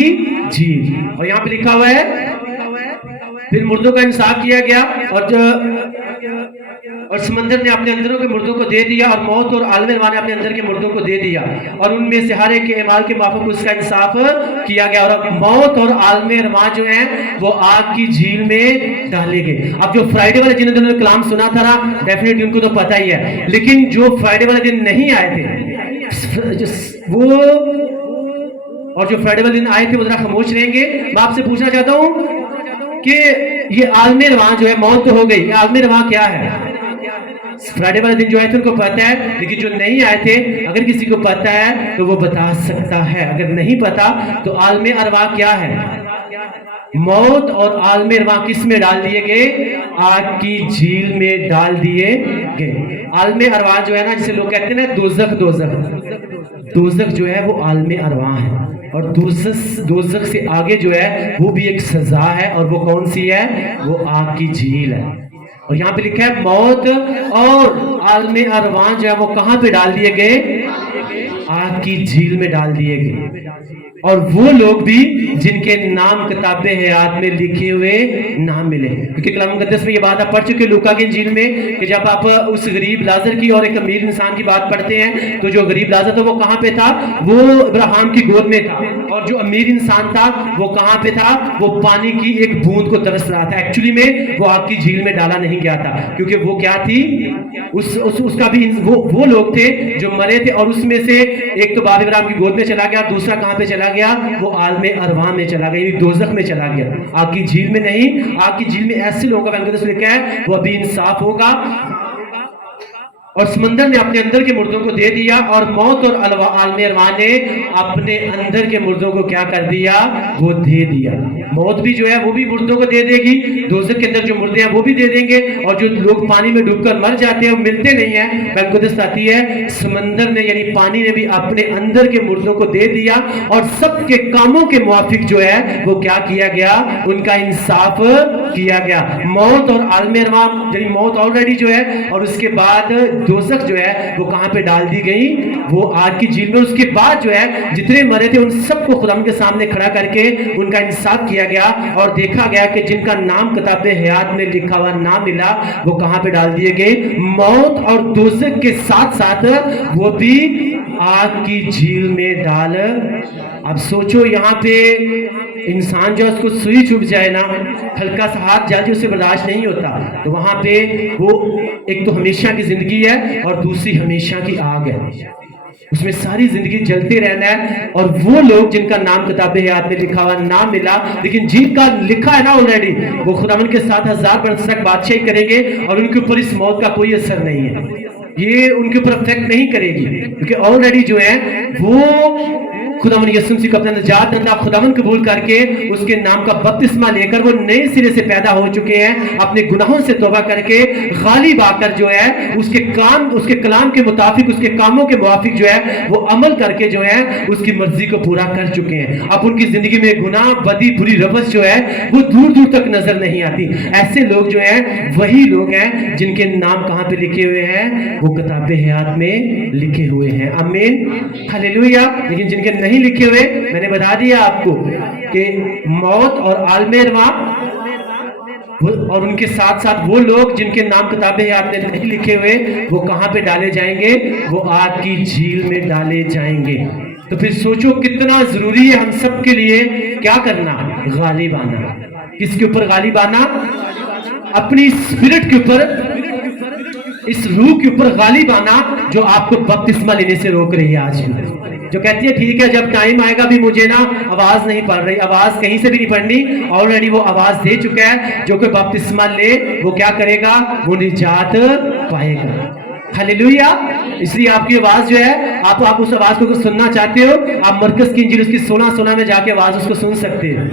झील। और यहाँ पे लिखा हुआ है, फिर मुर्दों का इंसाफ किया गया और समंदर ने अपने अंदरों के मुर्दों को दे दिया और मौत और आलम अरवाह ने अपने अंदर के मुर्दों को दे दिया और उनमें से हर एक के अमाल के माफक उसका इंसाफ किया गया। और मौत और आलम अरवाह जो है वो आग की झील में डाले गए। अब जो फ्राइडे वाले जिन्होंने कलाम सुना था ना, डेफिनेटली उनको तो पता ही है, लेकिन जो फ्राइडे वाले दिन नहीं आए थे वो, और जो फ्राइडे वाले दिन आए थे वो जरा खामोश रहेंगे। मैं आपसे पूछना चाहता हूं कि ये आलम अरवाह जो है, मौत तो हो गई, आलम अरवाह क्या है? फ्राइडे वाले दिन जो आए थे उनको पता है, लेकिन जो नहीं आए थे अगर किसी को पता है तो वो बता सकता है। अगर नहीं पता तो आलम अरवाह क्या है? मौत और आलम अरवाह किस में डाल दिए गए? आग की झील में डाल दिए गए। आलम अरवाह जो है ना, जिसे लोग कहते हैं ना दोज़ख जो है वो आलम अरवाह है। और दोज़ख से आगे जो है वो भी एक सजा है, और वो कौन सी है? वो आग की झील है। और यहाँ पे लिखा है मौत और आलम अरवाह जो है वो कहां पे डाल दिए गए? आग की झील में डाल दिए गए। और वो लोग भी जिनके नाम किताब हयात में लिखे हुए ना मिले, क्योंकि कलाम मुकद्दस में ये बात आप पढ़ चुके लूका की इंजील में कि जब आप उस गरीब लाजर की और एक अमीर इंसान की बात पढ़ते हैं तो जो गरीब लाजर था वो कहां पे था? वो इब्राहिम की गोद में था। और जो अमीर इंसान था वो कहां पे था? वो पानी की एक बूंद को तरस रहा था। एक्चुअली में वो आग की झील में डाला नहीं गया था, क्योंकि वो क्या थी? उसका भी वो लोग थे जो मरे थे, और उसमें से एक तो बाप इब्राहिम की गोद में चला गया, दूसरा कहां पे चला गया? वो आलम अरवाह में चला गया, दोज़ख में चला गया, आग की झील में नहीं। आग की झील में ऐसे लोगों का मुकद्दस लिखा है वो अभी इंसाफ होगा। और समंदर ने अपने अंदर के मुर्दों को दे दिया और मौत और आलम अरवाह ने अपने अंदर के मुर्दों को क्या कर दिया? वो दे दिया। मौत भी जो है वो भी मुर्दों को दे देगी, दोज़ख के अंदर जो मुर्दे हैं वो भी दे देंगे, और जो लोग पानी में डूबकर मर जाते हैं वो मिलते नहीं है। मुकद्दस आती है समंदर ने यानी पानी ने भी अपने अंदर के मुर्दों को दे दिया और सबके कामों के मुआफिक जो है वो क्या किया गया? उनका इंसाफ किया गया। मौत और आलम अरवाह यानी मौत ऑलरेडी जो है, और उसके बाद दोज़ख जो है वो कहां पे डाल दी गई? वो आग की झील में। उसके बाद जो है जितने मरे थे उन सबको खुदा के सामने खड़ा करके उनका इंसाफ किया गया और देखा गया कि जिनका नाम किताब हयात में लिखा हुआ ना मिला वो कहां पे डाल दिए गए? मौत और दोज़ख के साथ साथ वो भी आग की झील में डाल। अब सोचो यहाँ पे इंसान जो उसको सुई चुभ जाए ना, हल्का सा हाथ जल जाए, उसे बर्दाश्त नहीं होता, तो वहां पे वो एक तो हमेशा की जिंदगी है और दूसरी हमेशा की आग है, उसमें सारी जिंदगी जलते रहना है। और वो लोग जिनका नाम किताब हयात में लिखा हुआ ना मिला, लेकिन जिनका लिखा है ना ऑलरेडी, वो खुदावंद के 7000 बरस तक बादशाही करेंगे और उनके ऊपर इस मौत का कोई असर नहीं है, ये उनके ऊपर अफेक्ट नहीं करेगी, क्योंकि ऑलरेडी जो है वो खुदावंद यीशु मसीह को अपना निजात रंदा खुदावंद कबूल करके उसके नाम का बपतिस्मा लेकर वो नए सिरे से पैदा हो चुके हैं। अपने गुनाहों से तौबा करके गालिब आकर जो है उसके कलाम के मुताबिक, उसके कामों के मुआफिक जो है वो अमल करके जो है उसकी मर्जी को पूरा कर चुके हैं। अब उनकी जिंदगी में गुनाह, बदी, बुरी रवस जो है वो दूर दूर तक नजर नहीं आती। ऐसे लोग जो है वही लोग हैं जिनके नाम कहां पे लिखे हुए हैं? वो किताब हयात में लिखे हुए हैं। आमीन, हालेलुया। लेकिन जिनके नहीं लिखे हुए, मैंने बता दिया आपको कि मौत और आलम अरवाह اور ان کے ساتھ ساتھ وہ لوگ جن کے نام کتاب حیات میں نہیں لکھے ہوئے وہ کہاں پہ ڈالے جائیں گے؟ وہ آگ کی جھیل میں ڈالے جائیں گے۔ تو پھر سوچو کتنا ضروری ہے ہم سب کے لیے کیا کرنا؟ غالب آنا۔ کس کے اوپر غالب آنا؟ اپنی اسپرٹ کے اوپر، اس روح کے اوپر غالب آنا جو آپ کو بپتسمہ لینے سے روک رہی ہے آج بھی، جو کہتی ہے ٹھیک ہے جب ٹائم آئے گا بھی مجھے نا آواز نہیں پڑ رہی، آواز کہیں سے بھی نہیں پڑنی، آلریڈی وہ آواز دے چکا ہے، جو کوئی بپتسمہ لے وہ کیا کرے گا؟ وہ نجات پائے گا۔ ہلیلویا۔ اس لیے آپ کی آواز جو ہے، آپ اس آواز کو سننا چاہتے ہو، آپ مرکز کی انجیل اس کی 16 میں جا کے آواز اس کو سن سکتے ہو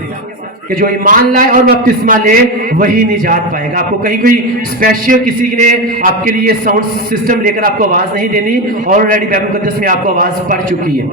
کہ جو ایمان لائے اور بپتسمہ لے وہی نجات پائے گا۔ آپ کو کہیں کوئی اسپیشل کسی نے آپ کے لیے ساؤنڈ سسٹم لے کر آپ کو آواز نہیں دینی، آلریڈی بائبل مقدس میں آپ کو آواز پڑ چکی ہے۔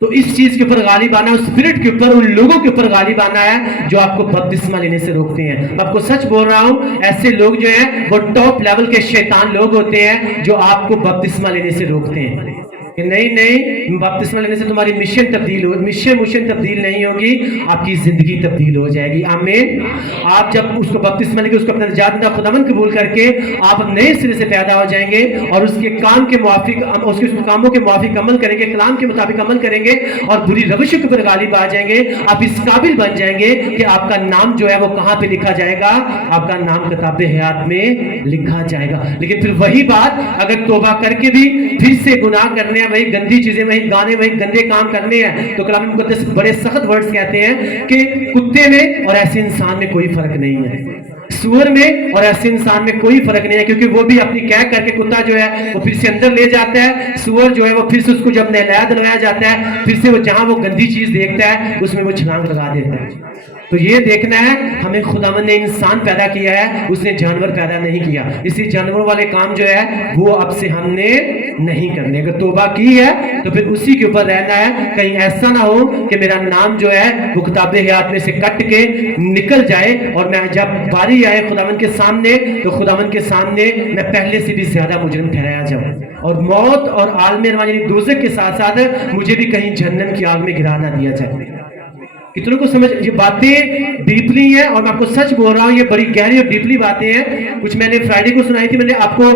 تو اس چیز کے اوپر غالب آنا، اس اسپرٹ کے اوپر، ان لوگوں کے اوپر غالب آنا ہے جو آپ کو بپتسمہ لینے سے روکتے ہیں۔ میں آپ کو سچ بول رہا ہوں، ایسے لوگ جو ہیں وہ ٹاپ لیول کے شیطان لوگ ہوتے ہیں جو آپ کو بپتسمہ لینے سے روکتے ہیں کہ نہیں بپتسمہ لینے سے تمہاری مشن تبدیل نہیں ہوگی، آپ کی زندگی تبدیل ہو جائے گی۔ آمین۔ آپ جب اس کو بپتسمہ لے کے اس کو اپنا نجات دہ خداوند قبول کر کے آپ نئے سرے سے پیدا ہو جائیں گے اور اس کے کام کے موافق، اس کے کاموں کے موافق عمل کریں گے، کلام کے مطابق عمل کریں گے اور بری روشوں کے اوپر غالب آ جائیں گے، آپ اس قابل بن جائیں گے کہ آپ کا نام جو ہے وہ کہاں پہ لکھا جائے گا؟ آپ کا نام کتاب حیات میں لکھا جائے گا۔ لیکن پھر وہی بات اگر توبہ کر کے بھی پھر سے گناہ کرنے ہیں، وہی گندی چیزیں، وہی گانے، وہی گندے کام کرنے ہیں، تو کلام مقدس بڑے سخت ورڈز کہتے ہیں کہ کتے میں اور ایسے انسان میں کوئی فرق نہیں ہے، سور میں اور ایسے انسان میں کوئی فرق نہیں ہے، کیونکہ وہ بھی اپنی کہہ کر کے کتا جو ہے وہ پھر سے اندر لے جاتا ہے، سور جو ہے وہ پھر سے اس کو جب نہلایا دلوایا جاتا ہے پھر سے وہ جہاں وہ گندی چیز دیکھتا ہے اس میں وہ چھلانگ لگا دیتا ہے۔ تو یہ دیکھنا ہے ہمیں خداوند نے انسان پیدا کیا ہے، اس نے جانور پیدا نہیں کیا، اسی جانوروں والے کام جو ہے وہ اب سے ہم نے نہیں کرنے۔ اگر توبہ کی ہے تو پھر اسی کے اوپر رہنا ہے، کہیں ایسا نہ ہو کہ میرا نام جو ہے وہ کتاب حیات میں سے کٹ کے نکل جائے اور میں جب باری آئے خداوند کے سامنے تو خداوند کے سامنے میں پہلے سے بھی زیادہ مجرم ٹھہرایا جاؤں اور موت اور عالم ارواح یعنی دوزخ کے ساتھ ساتھ مجھے بھی کہیں جہنم کی آگ میں گرا نہ دیا جائے۔ کتنوں کو سمجھ؟ یہ باتیں ڈیپلی ہیں اور میں آپ کو سچ بول رہا ہوں، یہ بڑی گہری اور ڈیپلی باتیں ہیں۔ کچھ میں نے فرائیڈے کو سنائی تھی، میں نے آپ کو،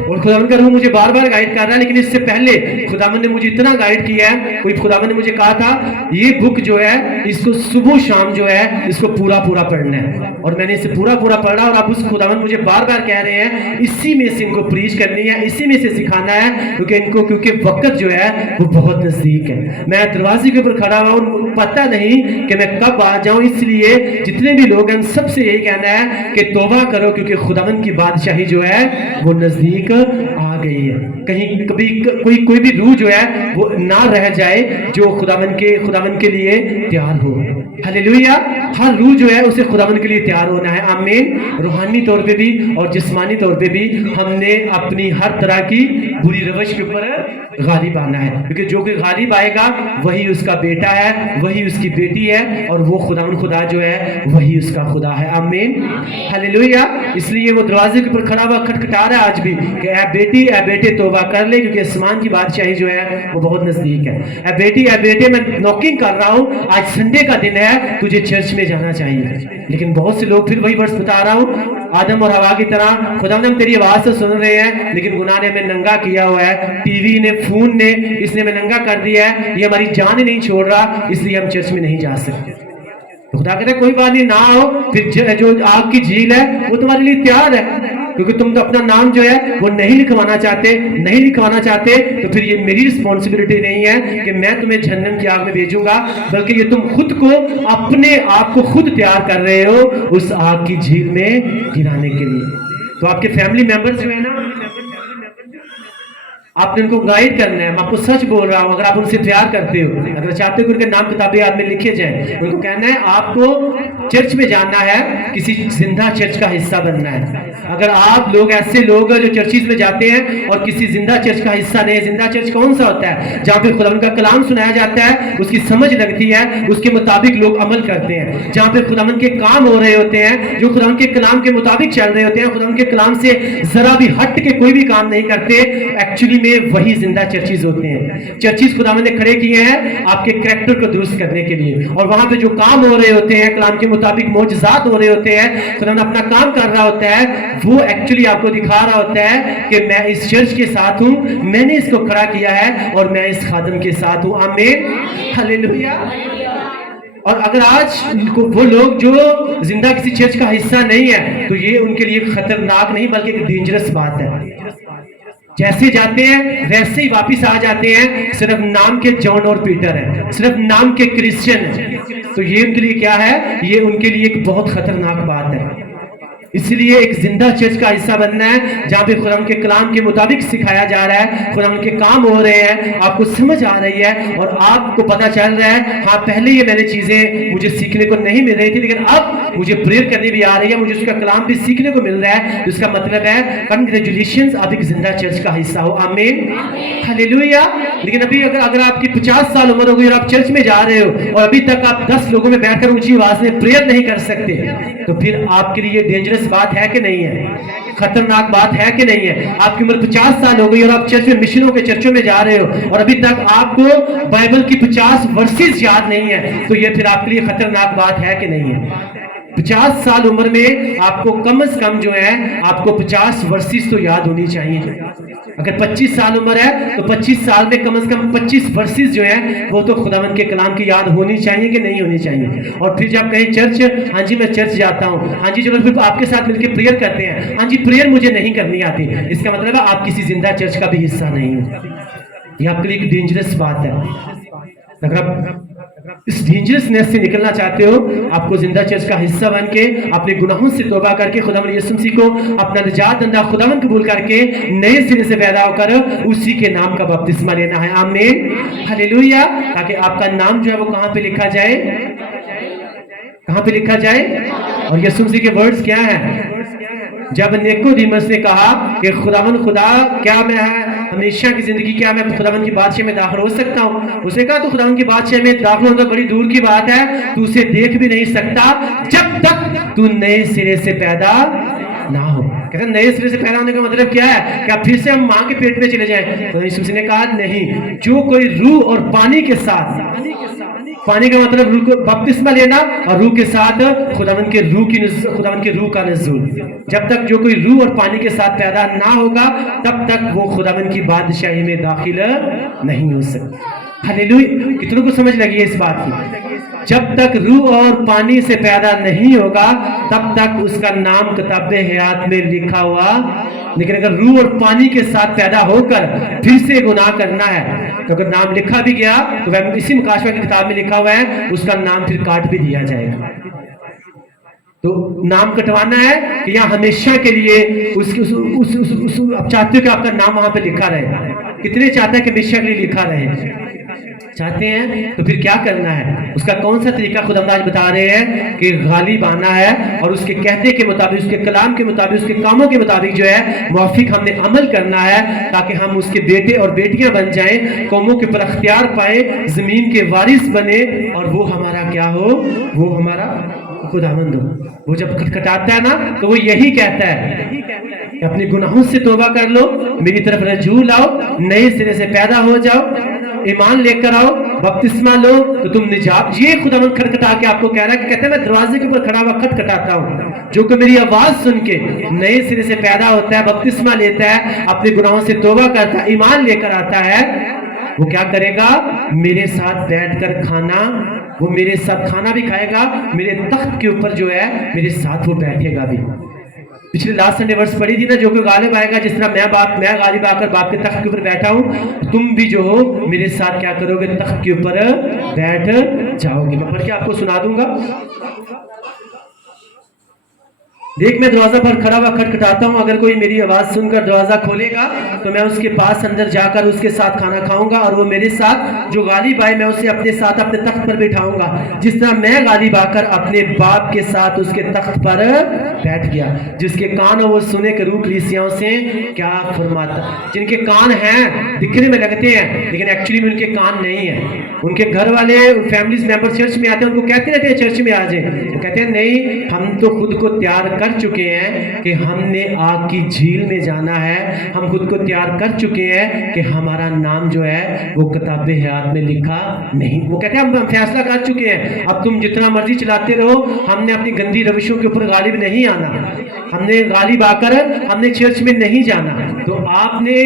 اور خداوند کا روح مجھے بار بار گائیڈ کر رہا ہے، لیکن اس سے پہلے خداوند نے مجھے اتنا گائیڈ کیا ہے، کوئی خداوند نے مجھے کہا تھا یہ بک جو ہے اس کو صبح شام جو ہے اس کو پورا پڑھنا ہے، اور میں نے اسے پورا پڑھا اور اب اس خداوند مجھے بار بار کہہ رہے ہیں اسی میں سے ان کو پریچ کرنی ہے، اسی میں سے سکھانا ہے، کیونکہ وقت جو ہے وہ بہت نزدیک ہے۔ میں دروازے کے اوپر کھڑا ہوا ہوں، پتہ نہیں کہ میں کب آ جاؤں، اس لیے جتنے بھی لوگ ہیں ان سب سے یہی کہنا ہے کہ توبہ کرو کیونکہ خداوند کی بادشاہی جو ہے وہ نزدیک آ گئی ہے۔ کہیں کبھی کوئی بھی روح جو ہے وہ نہ رہ جائے جو خداوند کے لیے تیار ہو۔ ہلیلویا۔ ہر روح جو ہے اسے خداوند کے لیے تیار ہونا ہے۔ آمین۔ روحانی طور پہ بھی اور جسمانی طور پہ بھی ہم نے اپنی ہر طرح کی بری روش کے اوپر غالب آنا ہے، کیونکہ جو کہ غالب آئے گا وہی اس کا بیٹا ہے، وہی اس کی بیٹی ہے، اور وہ خداوند خدا جو ہے وہی اس کا خدا ہے۔ آمین۔ ہلیلویا۔ اس لیے وہ دروازے کے اوپر کھڑا ہوا کھٹکھٹا رہا ہے آج بھی کہ اے بیٹی اے بیٹے توبہ کر لے کیونکہ آسمان کی بادشاہی جو ہے وہ بہت نزدیک ہے۔ اے بیٹی اے بیٹے میں نوکنگ کر رہا ہوں، آج سنڈے کا دن ہے، تجھے چرچ میں جانا چاہیے۔ لیکن بہت سے لوگ، پھر وہی ورس بتا رہا ہوں، آدم اور حوا کی طرح خداوند ہم تیری آواز سے سن رہے ہیں لیکن گناہ نے ہمیں ننگا کیا ہوا ہے، ٹی وی نے، فون نے، اس نے ہمیں ننگا کر دیا ہے، یہ ہماری جان ہی نہیں چھوڑ رہا، اس لیے ہم چرچ میں نہیں جا سکتے۔ تو خدا کہتا ہے کوئی بات نہیں، نہ آؤ، پھر جو آگ کی جھیل ہے وہ تمہارے لیے تیار ہے، کیونکہ تم تو اپنا نام جو ہے وہ نہیں لکھوانا چاہتے تو پھر یہ میری رسپانسبلٹی نہیں ہے کہ میں تمہیں جہنم کی آگ میں بھیجوں گا، بلکہ یہ تم خود کو، اپنے آپ کو خود تیار کر رہے ہو اس آگ کی جھیل میں گرانے کے لیے۔ تو آپ کے فیملی ممبرز جو ہے نا، آپ نے ان کو گائیڈ کرنا ہے۔ میں آپ کو سچ بول رہا ہوں، اگر آپ ان سے پیار کرتے ہو، اگر چاہتے ہو کہ ان کے نام کتاب حیات میں لکھے جائیں، ان کو کہنا ہے آپ کو چرچ میں جانا ہے، کسی زندہ چرچ کا حصہ بننا ہے۔ اگر آپ لوگ ایسے لوگ جو چرچز میں جاتے ہیں اور کسی زندہ چرچ کا حصہ نہیں، زندہ چرچ کون سا ہوتا ہے؟ جہاں پہ خداوند کا کلام سنایا جاتا ہے، اس کی سمجھ لگتی ہے، اس کے مطابق لوگ عمل کرتے ہیں، جہاں پہ خداوند کے کام ہو رہے ہوتے ہیں، جو خداوند کے کلام کے مطابق چل رہے ہوتے ہیں، خداوند کے کلام سے ذرا بھی ہٹ کے کوئی بھی کام نہیں کرتے، ایکچولی میں میں وہی زندہ چرچز ہوتے ہیں. چرچز خداوند نے کھڑے کیے ہیں آپ کے کریکٹر کو درست کرنے کے لیے, اور وہاں پہ جو کام ہو رہے ہوتے ہیں کلام کے مطابق معجزات ہو رہے ہوتے ہیں, خداوند اپنا کام کر رہا ہوتا ہے, وہ ایکچولی آپ کو دکھا رہا ہوتا ہے کہ میں اس چرچ کے ساتھ ہوں, میں نے اس کو کھڑا کیا ہے اور میں اس خادم کے ساتھ ہوں. آمین, ہلیلویا. اور اگر آج وہ لوگ جو زندہ کسی چرچ کا حصہ نہیں ہے تو یہ ان کے لیے خطرناک نہیں بلکہ ایک ڈینجرس بات ہے. جیسے جاتے ہیں ویسے ہی واپس آ جاتے ہیں, صرف نام کے جان اور پیٹر ہیں, صرف نام کے کرسچن ہیں. تو یہ ان کے لیے کیا ہے, یہ ان کے لیے ایک بہت خطرناک بات ہے. اس لیے ایک زندہ چرچ کا حصہ بننا ہے جہاں پہ خدا کے کلام کے مطابق سکھایا جا رہا ہے, خدا کے کام ہو رہے ہیں, آپ کو سمجھ آ رہی ہے اور آپ کو پتا چل رہا ہے ہاں پہلے یہ میں نے چیزیں مجھے سیکھنے کو نہیں مل رہی تھی لیکن اب مجھے پریئر کرنے بھی آ رہی ہے, مجھے اس کا کلام بھی سیکھنے کو مل رہا ہے. اس کا مطلب ہے کنگریچولیشنز, آپ ایک زندہ چرچ کا حصہ ہو. آمین, ہلیلویا. لیکن ابھی اگر آپ کی 50 سال عمر ہو گئی اور آپ چرچ میں جا رہے ہو اور ابھی تک آپ 10 لوگوں میں بیٹھ کر اونچی آواز میں پریئر نہیں کر سکتے تو پھر آپ کے لیے ڈینجرس بات ہے کہ نہیں ہے, خطرناک بات ہے کہ نہیں ہے. آپ کی عمر 50 سال ہو گئی اور آپ چرچ میں مشنوں کے چرچوں میں جا رہے ہو اور ابھی تک آپ کو بائبل کی 50 ورسز یاد نہیں ہے تو یہ پھر آپ کے لیے خطرناک بات ہے کہ نہیں ہے. 50 سال عمر میں آپ کو کم از کم جو ہے آپ کو 50 ورسز تو یاد ہونی چاہیے. اگر 25 سال عمر ہے تو 25 سال میں کم از کم 25 ورسز جو ہیں وہ تو خداوند کے کلام کی یاد ہونی چاہیے کہ نہیں ہونی چاہیے. اور پھر جب کہیں چرچ, ہاں جی میں چرچ جاتا ہوں, ہاں جی چلو پھر آپ کے ساتھ مل کے پریئر کرتے ہیں, ہاں جی پریئر مجھے نہیں کرنی آتی, اس کا مطلب ہے آپ کسی زندہ چرچ کا بھی حصہ نہیں ہیں. یہ آپ کے لیے ایک ڈینجرس بات ہے. اگر آپ اس ڈینجرسنس سے نکلنا چاہتے ہو, آپ کو زندہ چرچ کا حصہ بن کے اپنے گناہوں سے توبہ کر کے خداوند یسوع مسیح کو اپنا نجات دہندہ خداوند قبول کر کے نئے سرے سے پیدا ہو کر اسی کے نام کا بپتسمہ لینا ہے. آمین, ہلیلویا. تاکہ آپ کا نام جو ہے وہ کہاں پہ لکھا جائے, کہاں پہ لکھا جائے. اور یسوع مسیح کے ورڈز کیا ہیں, جب نیکودیمس نے کہا کہ خداوند خدا کیا میں ہمیشہ کی زندگی کیا میں خداوند کی بادشاہ میں داخل ہو سکتا ہوں, اس نے کہا تو خداوند کی بادشاہ میں داخل ہونا بڑی دور کی بات ہے, تو اسے دیکھ بھی نہیں سکتا جب تک تو نئے سرے سے پیدا نہ ہو. کہتے ہیں نئے سرے سے پیدا ہونے کا مطلب کیا ہے, کہ آپ پھر سے ہم ماں کے پیٹ میں چلے جائیں. تو یسوع مسیح نے کہا نہیں, جو کوئی روح اور پانی کے ساتھ, پانی کا مطلب روح کو بپتسمہ لینا اور روح کے ساتھ خداوند کے روح کا نزول, جب تک جو کوئی روح اور پانی کے ساتھ پیدا نہ ہوگا تب تک وہ خداوند کی بادشاہی میں داخل نہیں ہو سکتا. ہلیلویا. کتنوں کو سمجھ لگی ہے اس بات کی, جب تک روح اور پانی سے پیدا نہیں ہوگا تب تک اس کا نام کتاب حیات میں لکھا ہوا, لیکن اگر روح اور پانی کے ساتھ پیدا ہو کر پھر سے گناہ کرنا ہے تو اگر نام لکھا بھی گیا تو اسی مکاشفہ کی کتاب میں لکھا ہوا ہے اس کا نام پھر کاٹ بھی دیا جائے گا. تو نام کٹوانا ہے کہ یہاں ہمیشہ کے لیے آپ چاہتے ہو کہ آپ کا نام وہاں پہ لکھا رہے. کتنے چاہتے ہیں کہ ہمیشہ کے لیے لکھا رہے, چاہتے ہیں تو پھر کیا کرنا ہے, اس کا کون سا طریقہ خدا آج بتا رہے ہیں کہ غالب آنا ہے اور اس کے کہتے کے مطابق, اس کے کلام کے مطابق, اس کے کاموں کے مطابق جو ہے موافق ہم نے عمل کرنا ہے تاکہ ہم اس کے بیٹے اور بیٹیاں بن جائیں, قوموں کے پر اختیار پائیں, زمین کے وارث بنے اور وہ ہمارا کیا ہو, وہ ہمارا خداوند ہو. وہ جب کھٹکھٹاتا ہے نا تو وہ یہی کہتا ہے کہ اپنے گناہوں سے توبہ کر لو, میری طرف رجوع لاؤ, نئے سرے سے پیدا ہو جاؤ, ایمان لے کر آؤ, بپتسمہ لو تو تم نجات. یہ خداوند کھٹکھٹا کے آپ کو کہہ رہا ہے کہ کہتے ہیں میں دروازے کے اوپر کھڑا ہوا کھٹکھٹاتا ہوں, جو کہ میری آواز سن کے نئے سرے سے پیدا ہوتا ہے, بپتسمہ لیتا ہے, اپنے گناہوں سے توبہ کرتا ہے, ایمان لے کر آتا ہے, وہ کیا کرے گا, میرے ساتھ بیٹھ کر کھانا, وہ میرے ساتھ کھانا بھی کھائے گا, میرے تخت کے اوپر جو ہے میرے ساتھ وہ بیٹھے گا بھی. پچھلے لاسٹ سنڈے ورس پڑھی تھی نا, جو کوئی غالب آئے گا, جس طرح میں غالب آ کر باپ کے تخت کے اوپر بیٹھا ہوں, تم بھی جو ہو میرے ساتھ کیا کرو گے, تخت کے اوپر بیٹھ جاؤ گے. میں پڑھ کے آپ کو سنا دوں گا. دیکھ میں دروازہ پر کھڑا ہوا کھٹکھٹاتا ہوں, اگر کوئی میری آواز سن کر دروازہ کھولے گا تو میں اس کے پاس اندر جا کر اس کے ساتھ کھانا کھاؤں گا اور وہ میرے ساتھ. جو غالب آئے میں اسے اپنے ساتھ اپنے تخت پر بٹھاؤں گا, جس طرح میں غالب آ کر اپنے باپ کے ساتھ اس کے تخت پر بیٹھ گیا. جس کے کان ہو وہ سنے کہ روح کلیسیاؤں سے کیا فرماتا. جن کے کان ہیں دکھنے میں لگتے ہیں لیکن ایکچولی میں ان کے کان نہیں ہیں. ان کے گھر والے فیملیز ممبر چرچ میں آتے ہیں, ان کو کہتے رہتے ہیں چرچ میں آ جائیں, وہ کہتے ہیں نہیں, ہم تو خود کو تیار کر کر چکے ہیں کہ ہم نے آگ کی جھیل میں جانا ہے, ہم خود کو تیار کر چکے ہیں کہ ہمارا نام جو ہے وہ کتاب حیات میں لکھا نہیں. وہ کہتے ہیں ہم فیصلہ کر چکے ہیں, اب تم جتنا مرضی چلاتے رہو, ہم نے اپنی گندی روشوں کے اوپر غالب نہیں آنا, ہم نے غالب آ کر ہم نے چرچ میں نہیں جانا. تو آپ نے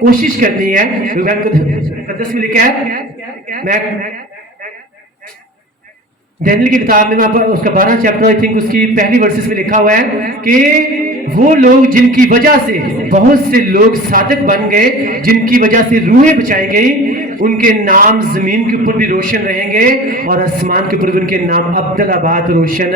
کوشش کرنی ہے. مقدس میں لکھا ہے, میں دانیل کی کتاب میں اس کا 12 چیپٹر آئی تھنک اس کی پہلی ورسز میں لکھا ہوا ہے کہ وہ لوگ جن کی وجہ سے بہت سے لوگ صادق بن گئے, جن کی وجہ سے روحیں بچائی گئی, ان کے نام زمین کے اوپر بھی روشن رہیں گے اور آسمان کے اوپر بھی ان کے نام عبدالآباد روشن.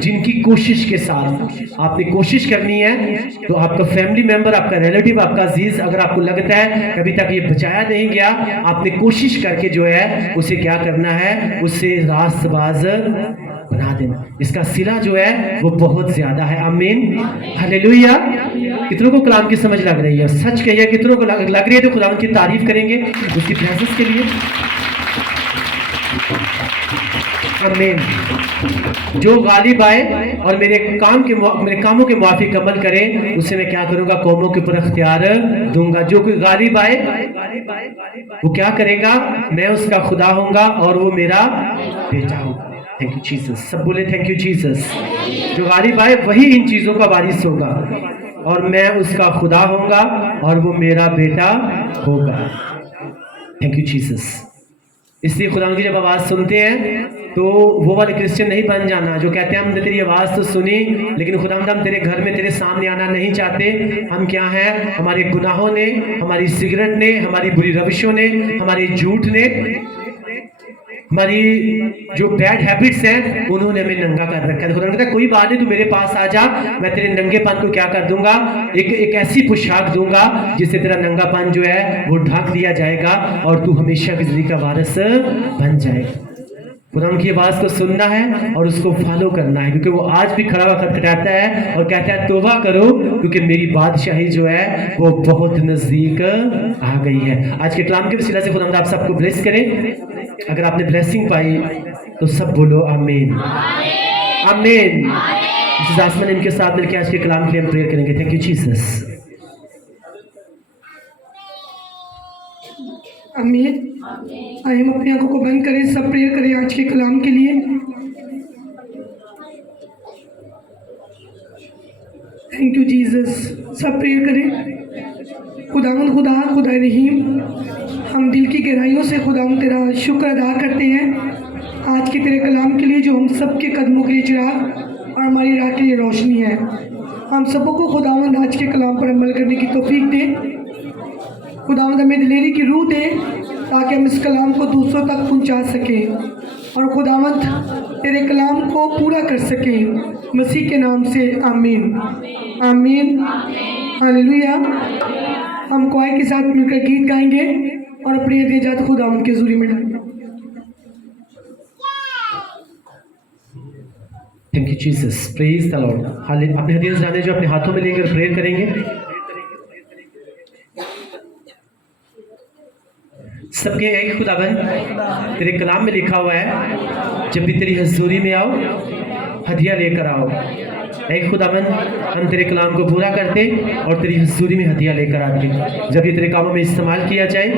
جن کی کوشش کے ساتھ آپ نے کوشش کرنی ہے. تو آپ کا فیملی ممبر, آپ کا ریلیٹیو, آپ کا عزیز اگر آپ کو لگتا ہے کبھی تک یہ بچایا نہیں گیا, آپ نے کوشش کر کے جو ہے اسے کیا کرنا ہے, اسے راست باز بنا دینا. اس کا صلہ جو ہے وہ بہت زیادہ ہے. آمین, ہلیلویا. کتنوں کو کلام کی سمجھ لگ رہی ہے؟ سچ کہیے, کتنوں کو لگ رہی ہے تو خدا ان کی تعریف کریں گے اس کی پریزنس کے لیے. آمین. جو غالب آئے اور میرے کاموں کے موافق عمل کرے, اسے میں کیا کروں گا, قوموں کے اوپر اختیار دوں گا. جو کوئی غالب آئے وہ کیا کرے گا, میں اس کا خدا ہوں گا اور وہ میرا بیٹا ہوگا. Thank you Jesus. سب بولے تھینک یو جیسس. جو غالب آئے وہی ان چیزوں کا وارث ہوگا, اور میں اس کا خدا ہوں گا اور وہ میرا بیٹا ہوگا. Thank you Jesus. اس لیے خدا کی جب آواز سنتے ہیں تو وہ والے کرسچن نہیں بن جانا جو کہتے ہیں ہم نے تیری آواز تو سنی لیکن خدا ہم تیرے گھر میں تیرے سامنے آنا نہیں چاہتے. ہم کیا ہیں, ہمارے گناہوں نے, ہماری سگریٹ نے, ہماری بری روشوں نے, ہمارے جھوٹ نے, ہماری جو بیڈ ہیبٹس ہیں انہوں نے ہمیں ننگا کر رکھا ہے. خدا کہتا ہے کوئی بات نہیں, تو میرے پاس آ جا, میں تیرے ننگے پن کو کیا کر دوں گا, ایک ایسی پوشاک دوں گا جس سے تیرا ننگا پن جو ہے وہ ڈھک دیا جائے گا اور تو ہمیشہ کی زندگی کا وارث بن جائے گا. خدا ان کی آواز کو سننا ہے اور اس کو فالو کرنا ہے, کیونکہ وہ آج بھی کھڑا ہوا کھٹکھٹاتا ہے اور کہتا ہے توبہ کرو کیونکہ میری بادشاہی جو ہے وہ بہت نزدیک آ گئی ہے. آج کے کلام کے وسیلہ سے خدا آپ سب کو بلیس کرے. اگر آپ نے بلیسنگ پائی تو سب بولو آمین. آمین. آسمان ان کے ساتھ مل کے آج کے کلام کے لیے ہم پریئر کریں گے. Thank you Jesus. آمین. آئے ہم اپنی آنکھوں کو بند کریں, سب پریئر کریں آج کے کلام کے لیے. Thank you Jesus. Sub prayer کریں. خداوند خدا, خدا رحیم, ہم دل کی گہرائیوں سے خداوند تیرا شکر ادا کرتے ہیں آج کے تیرے کلام کے لیے جو ہم سب کے قدموں کے لیے چراغ اور ہماری راہ کے لیے روشنی ہے. ہم سبوں کو خداوند آج کے کلام پر عمل کرنے کی توفیق دے. خداوند ہمیں دلیری کی روح دے تاکہ ہم اس کلام کو دوسروں تک پہنچا سکیں اور خداوند تیرے کلام کو پورا کر سکیں. مسیح کے نام سے آمین. آمین. ہلیلویا. ہم کوائر کے ساتھ مل کر گیت گائیں گے اور اپنی احتیاجات خداوند کے حضوری میں ڈالیں گے. Thank you Jesus. Praise the Lord. اپنے ہدیے نذرانے جو اپنے ہاتھوں میں لے کر پریئر کریں گے. سب کے ایک خداوند, تیرے کلام میں لکھا ہوا ہے جب بھی تیری حضوری میں آؤ ہدیہ لے کر آؤ. اے خداوند, ہم تیرے کلام کو پورا کرتے اور تیری حضوری میں ہدیہ لے کر آتے. جب یہ تیرے کاموں میں استعمال کیا جائے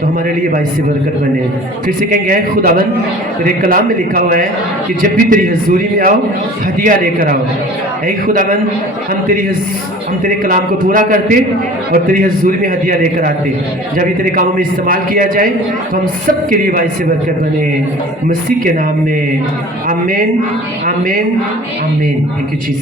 تو ہمارے لیے باعث برکت بنے. پھر سے کہیں گے اے خداوند, تیرے کلام میں لکھا ہوا ہے کہ جب بھی تیری حضوری میں آؤ ہدیہ لے کر آؤ. اے خداوند, ہم تیرے کلام کو پورا کرتے اور تیری حضوری میں ہدیہ لے کر آتے. جب یہ تیرے کاموں میں استعمال کیا جائے تو ہم سب کے لیے باعث برکت بنے. مسیح کے نام میں آمین. آمین. آمین. Thank you Jesus.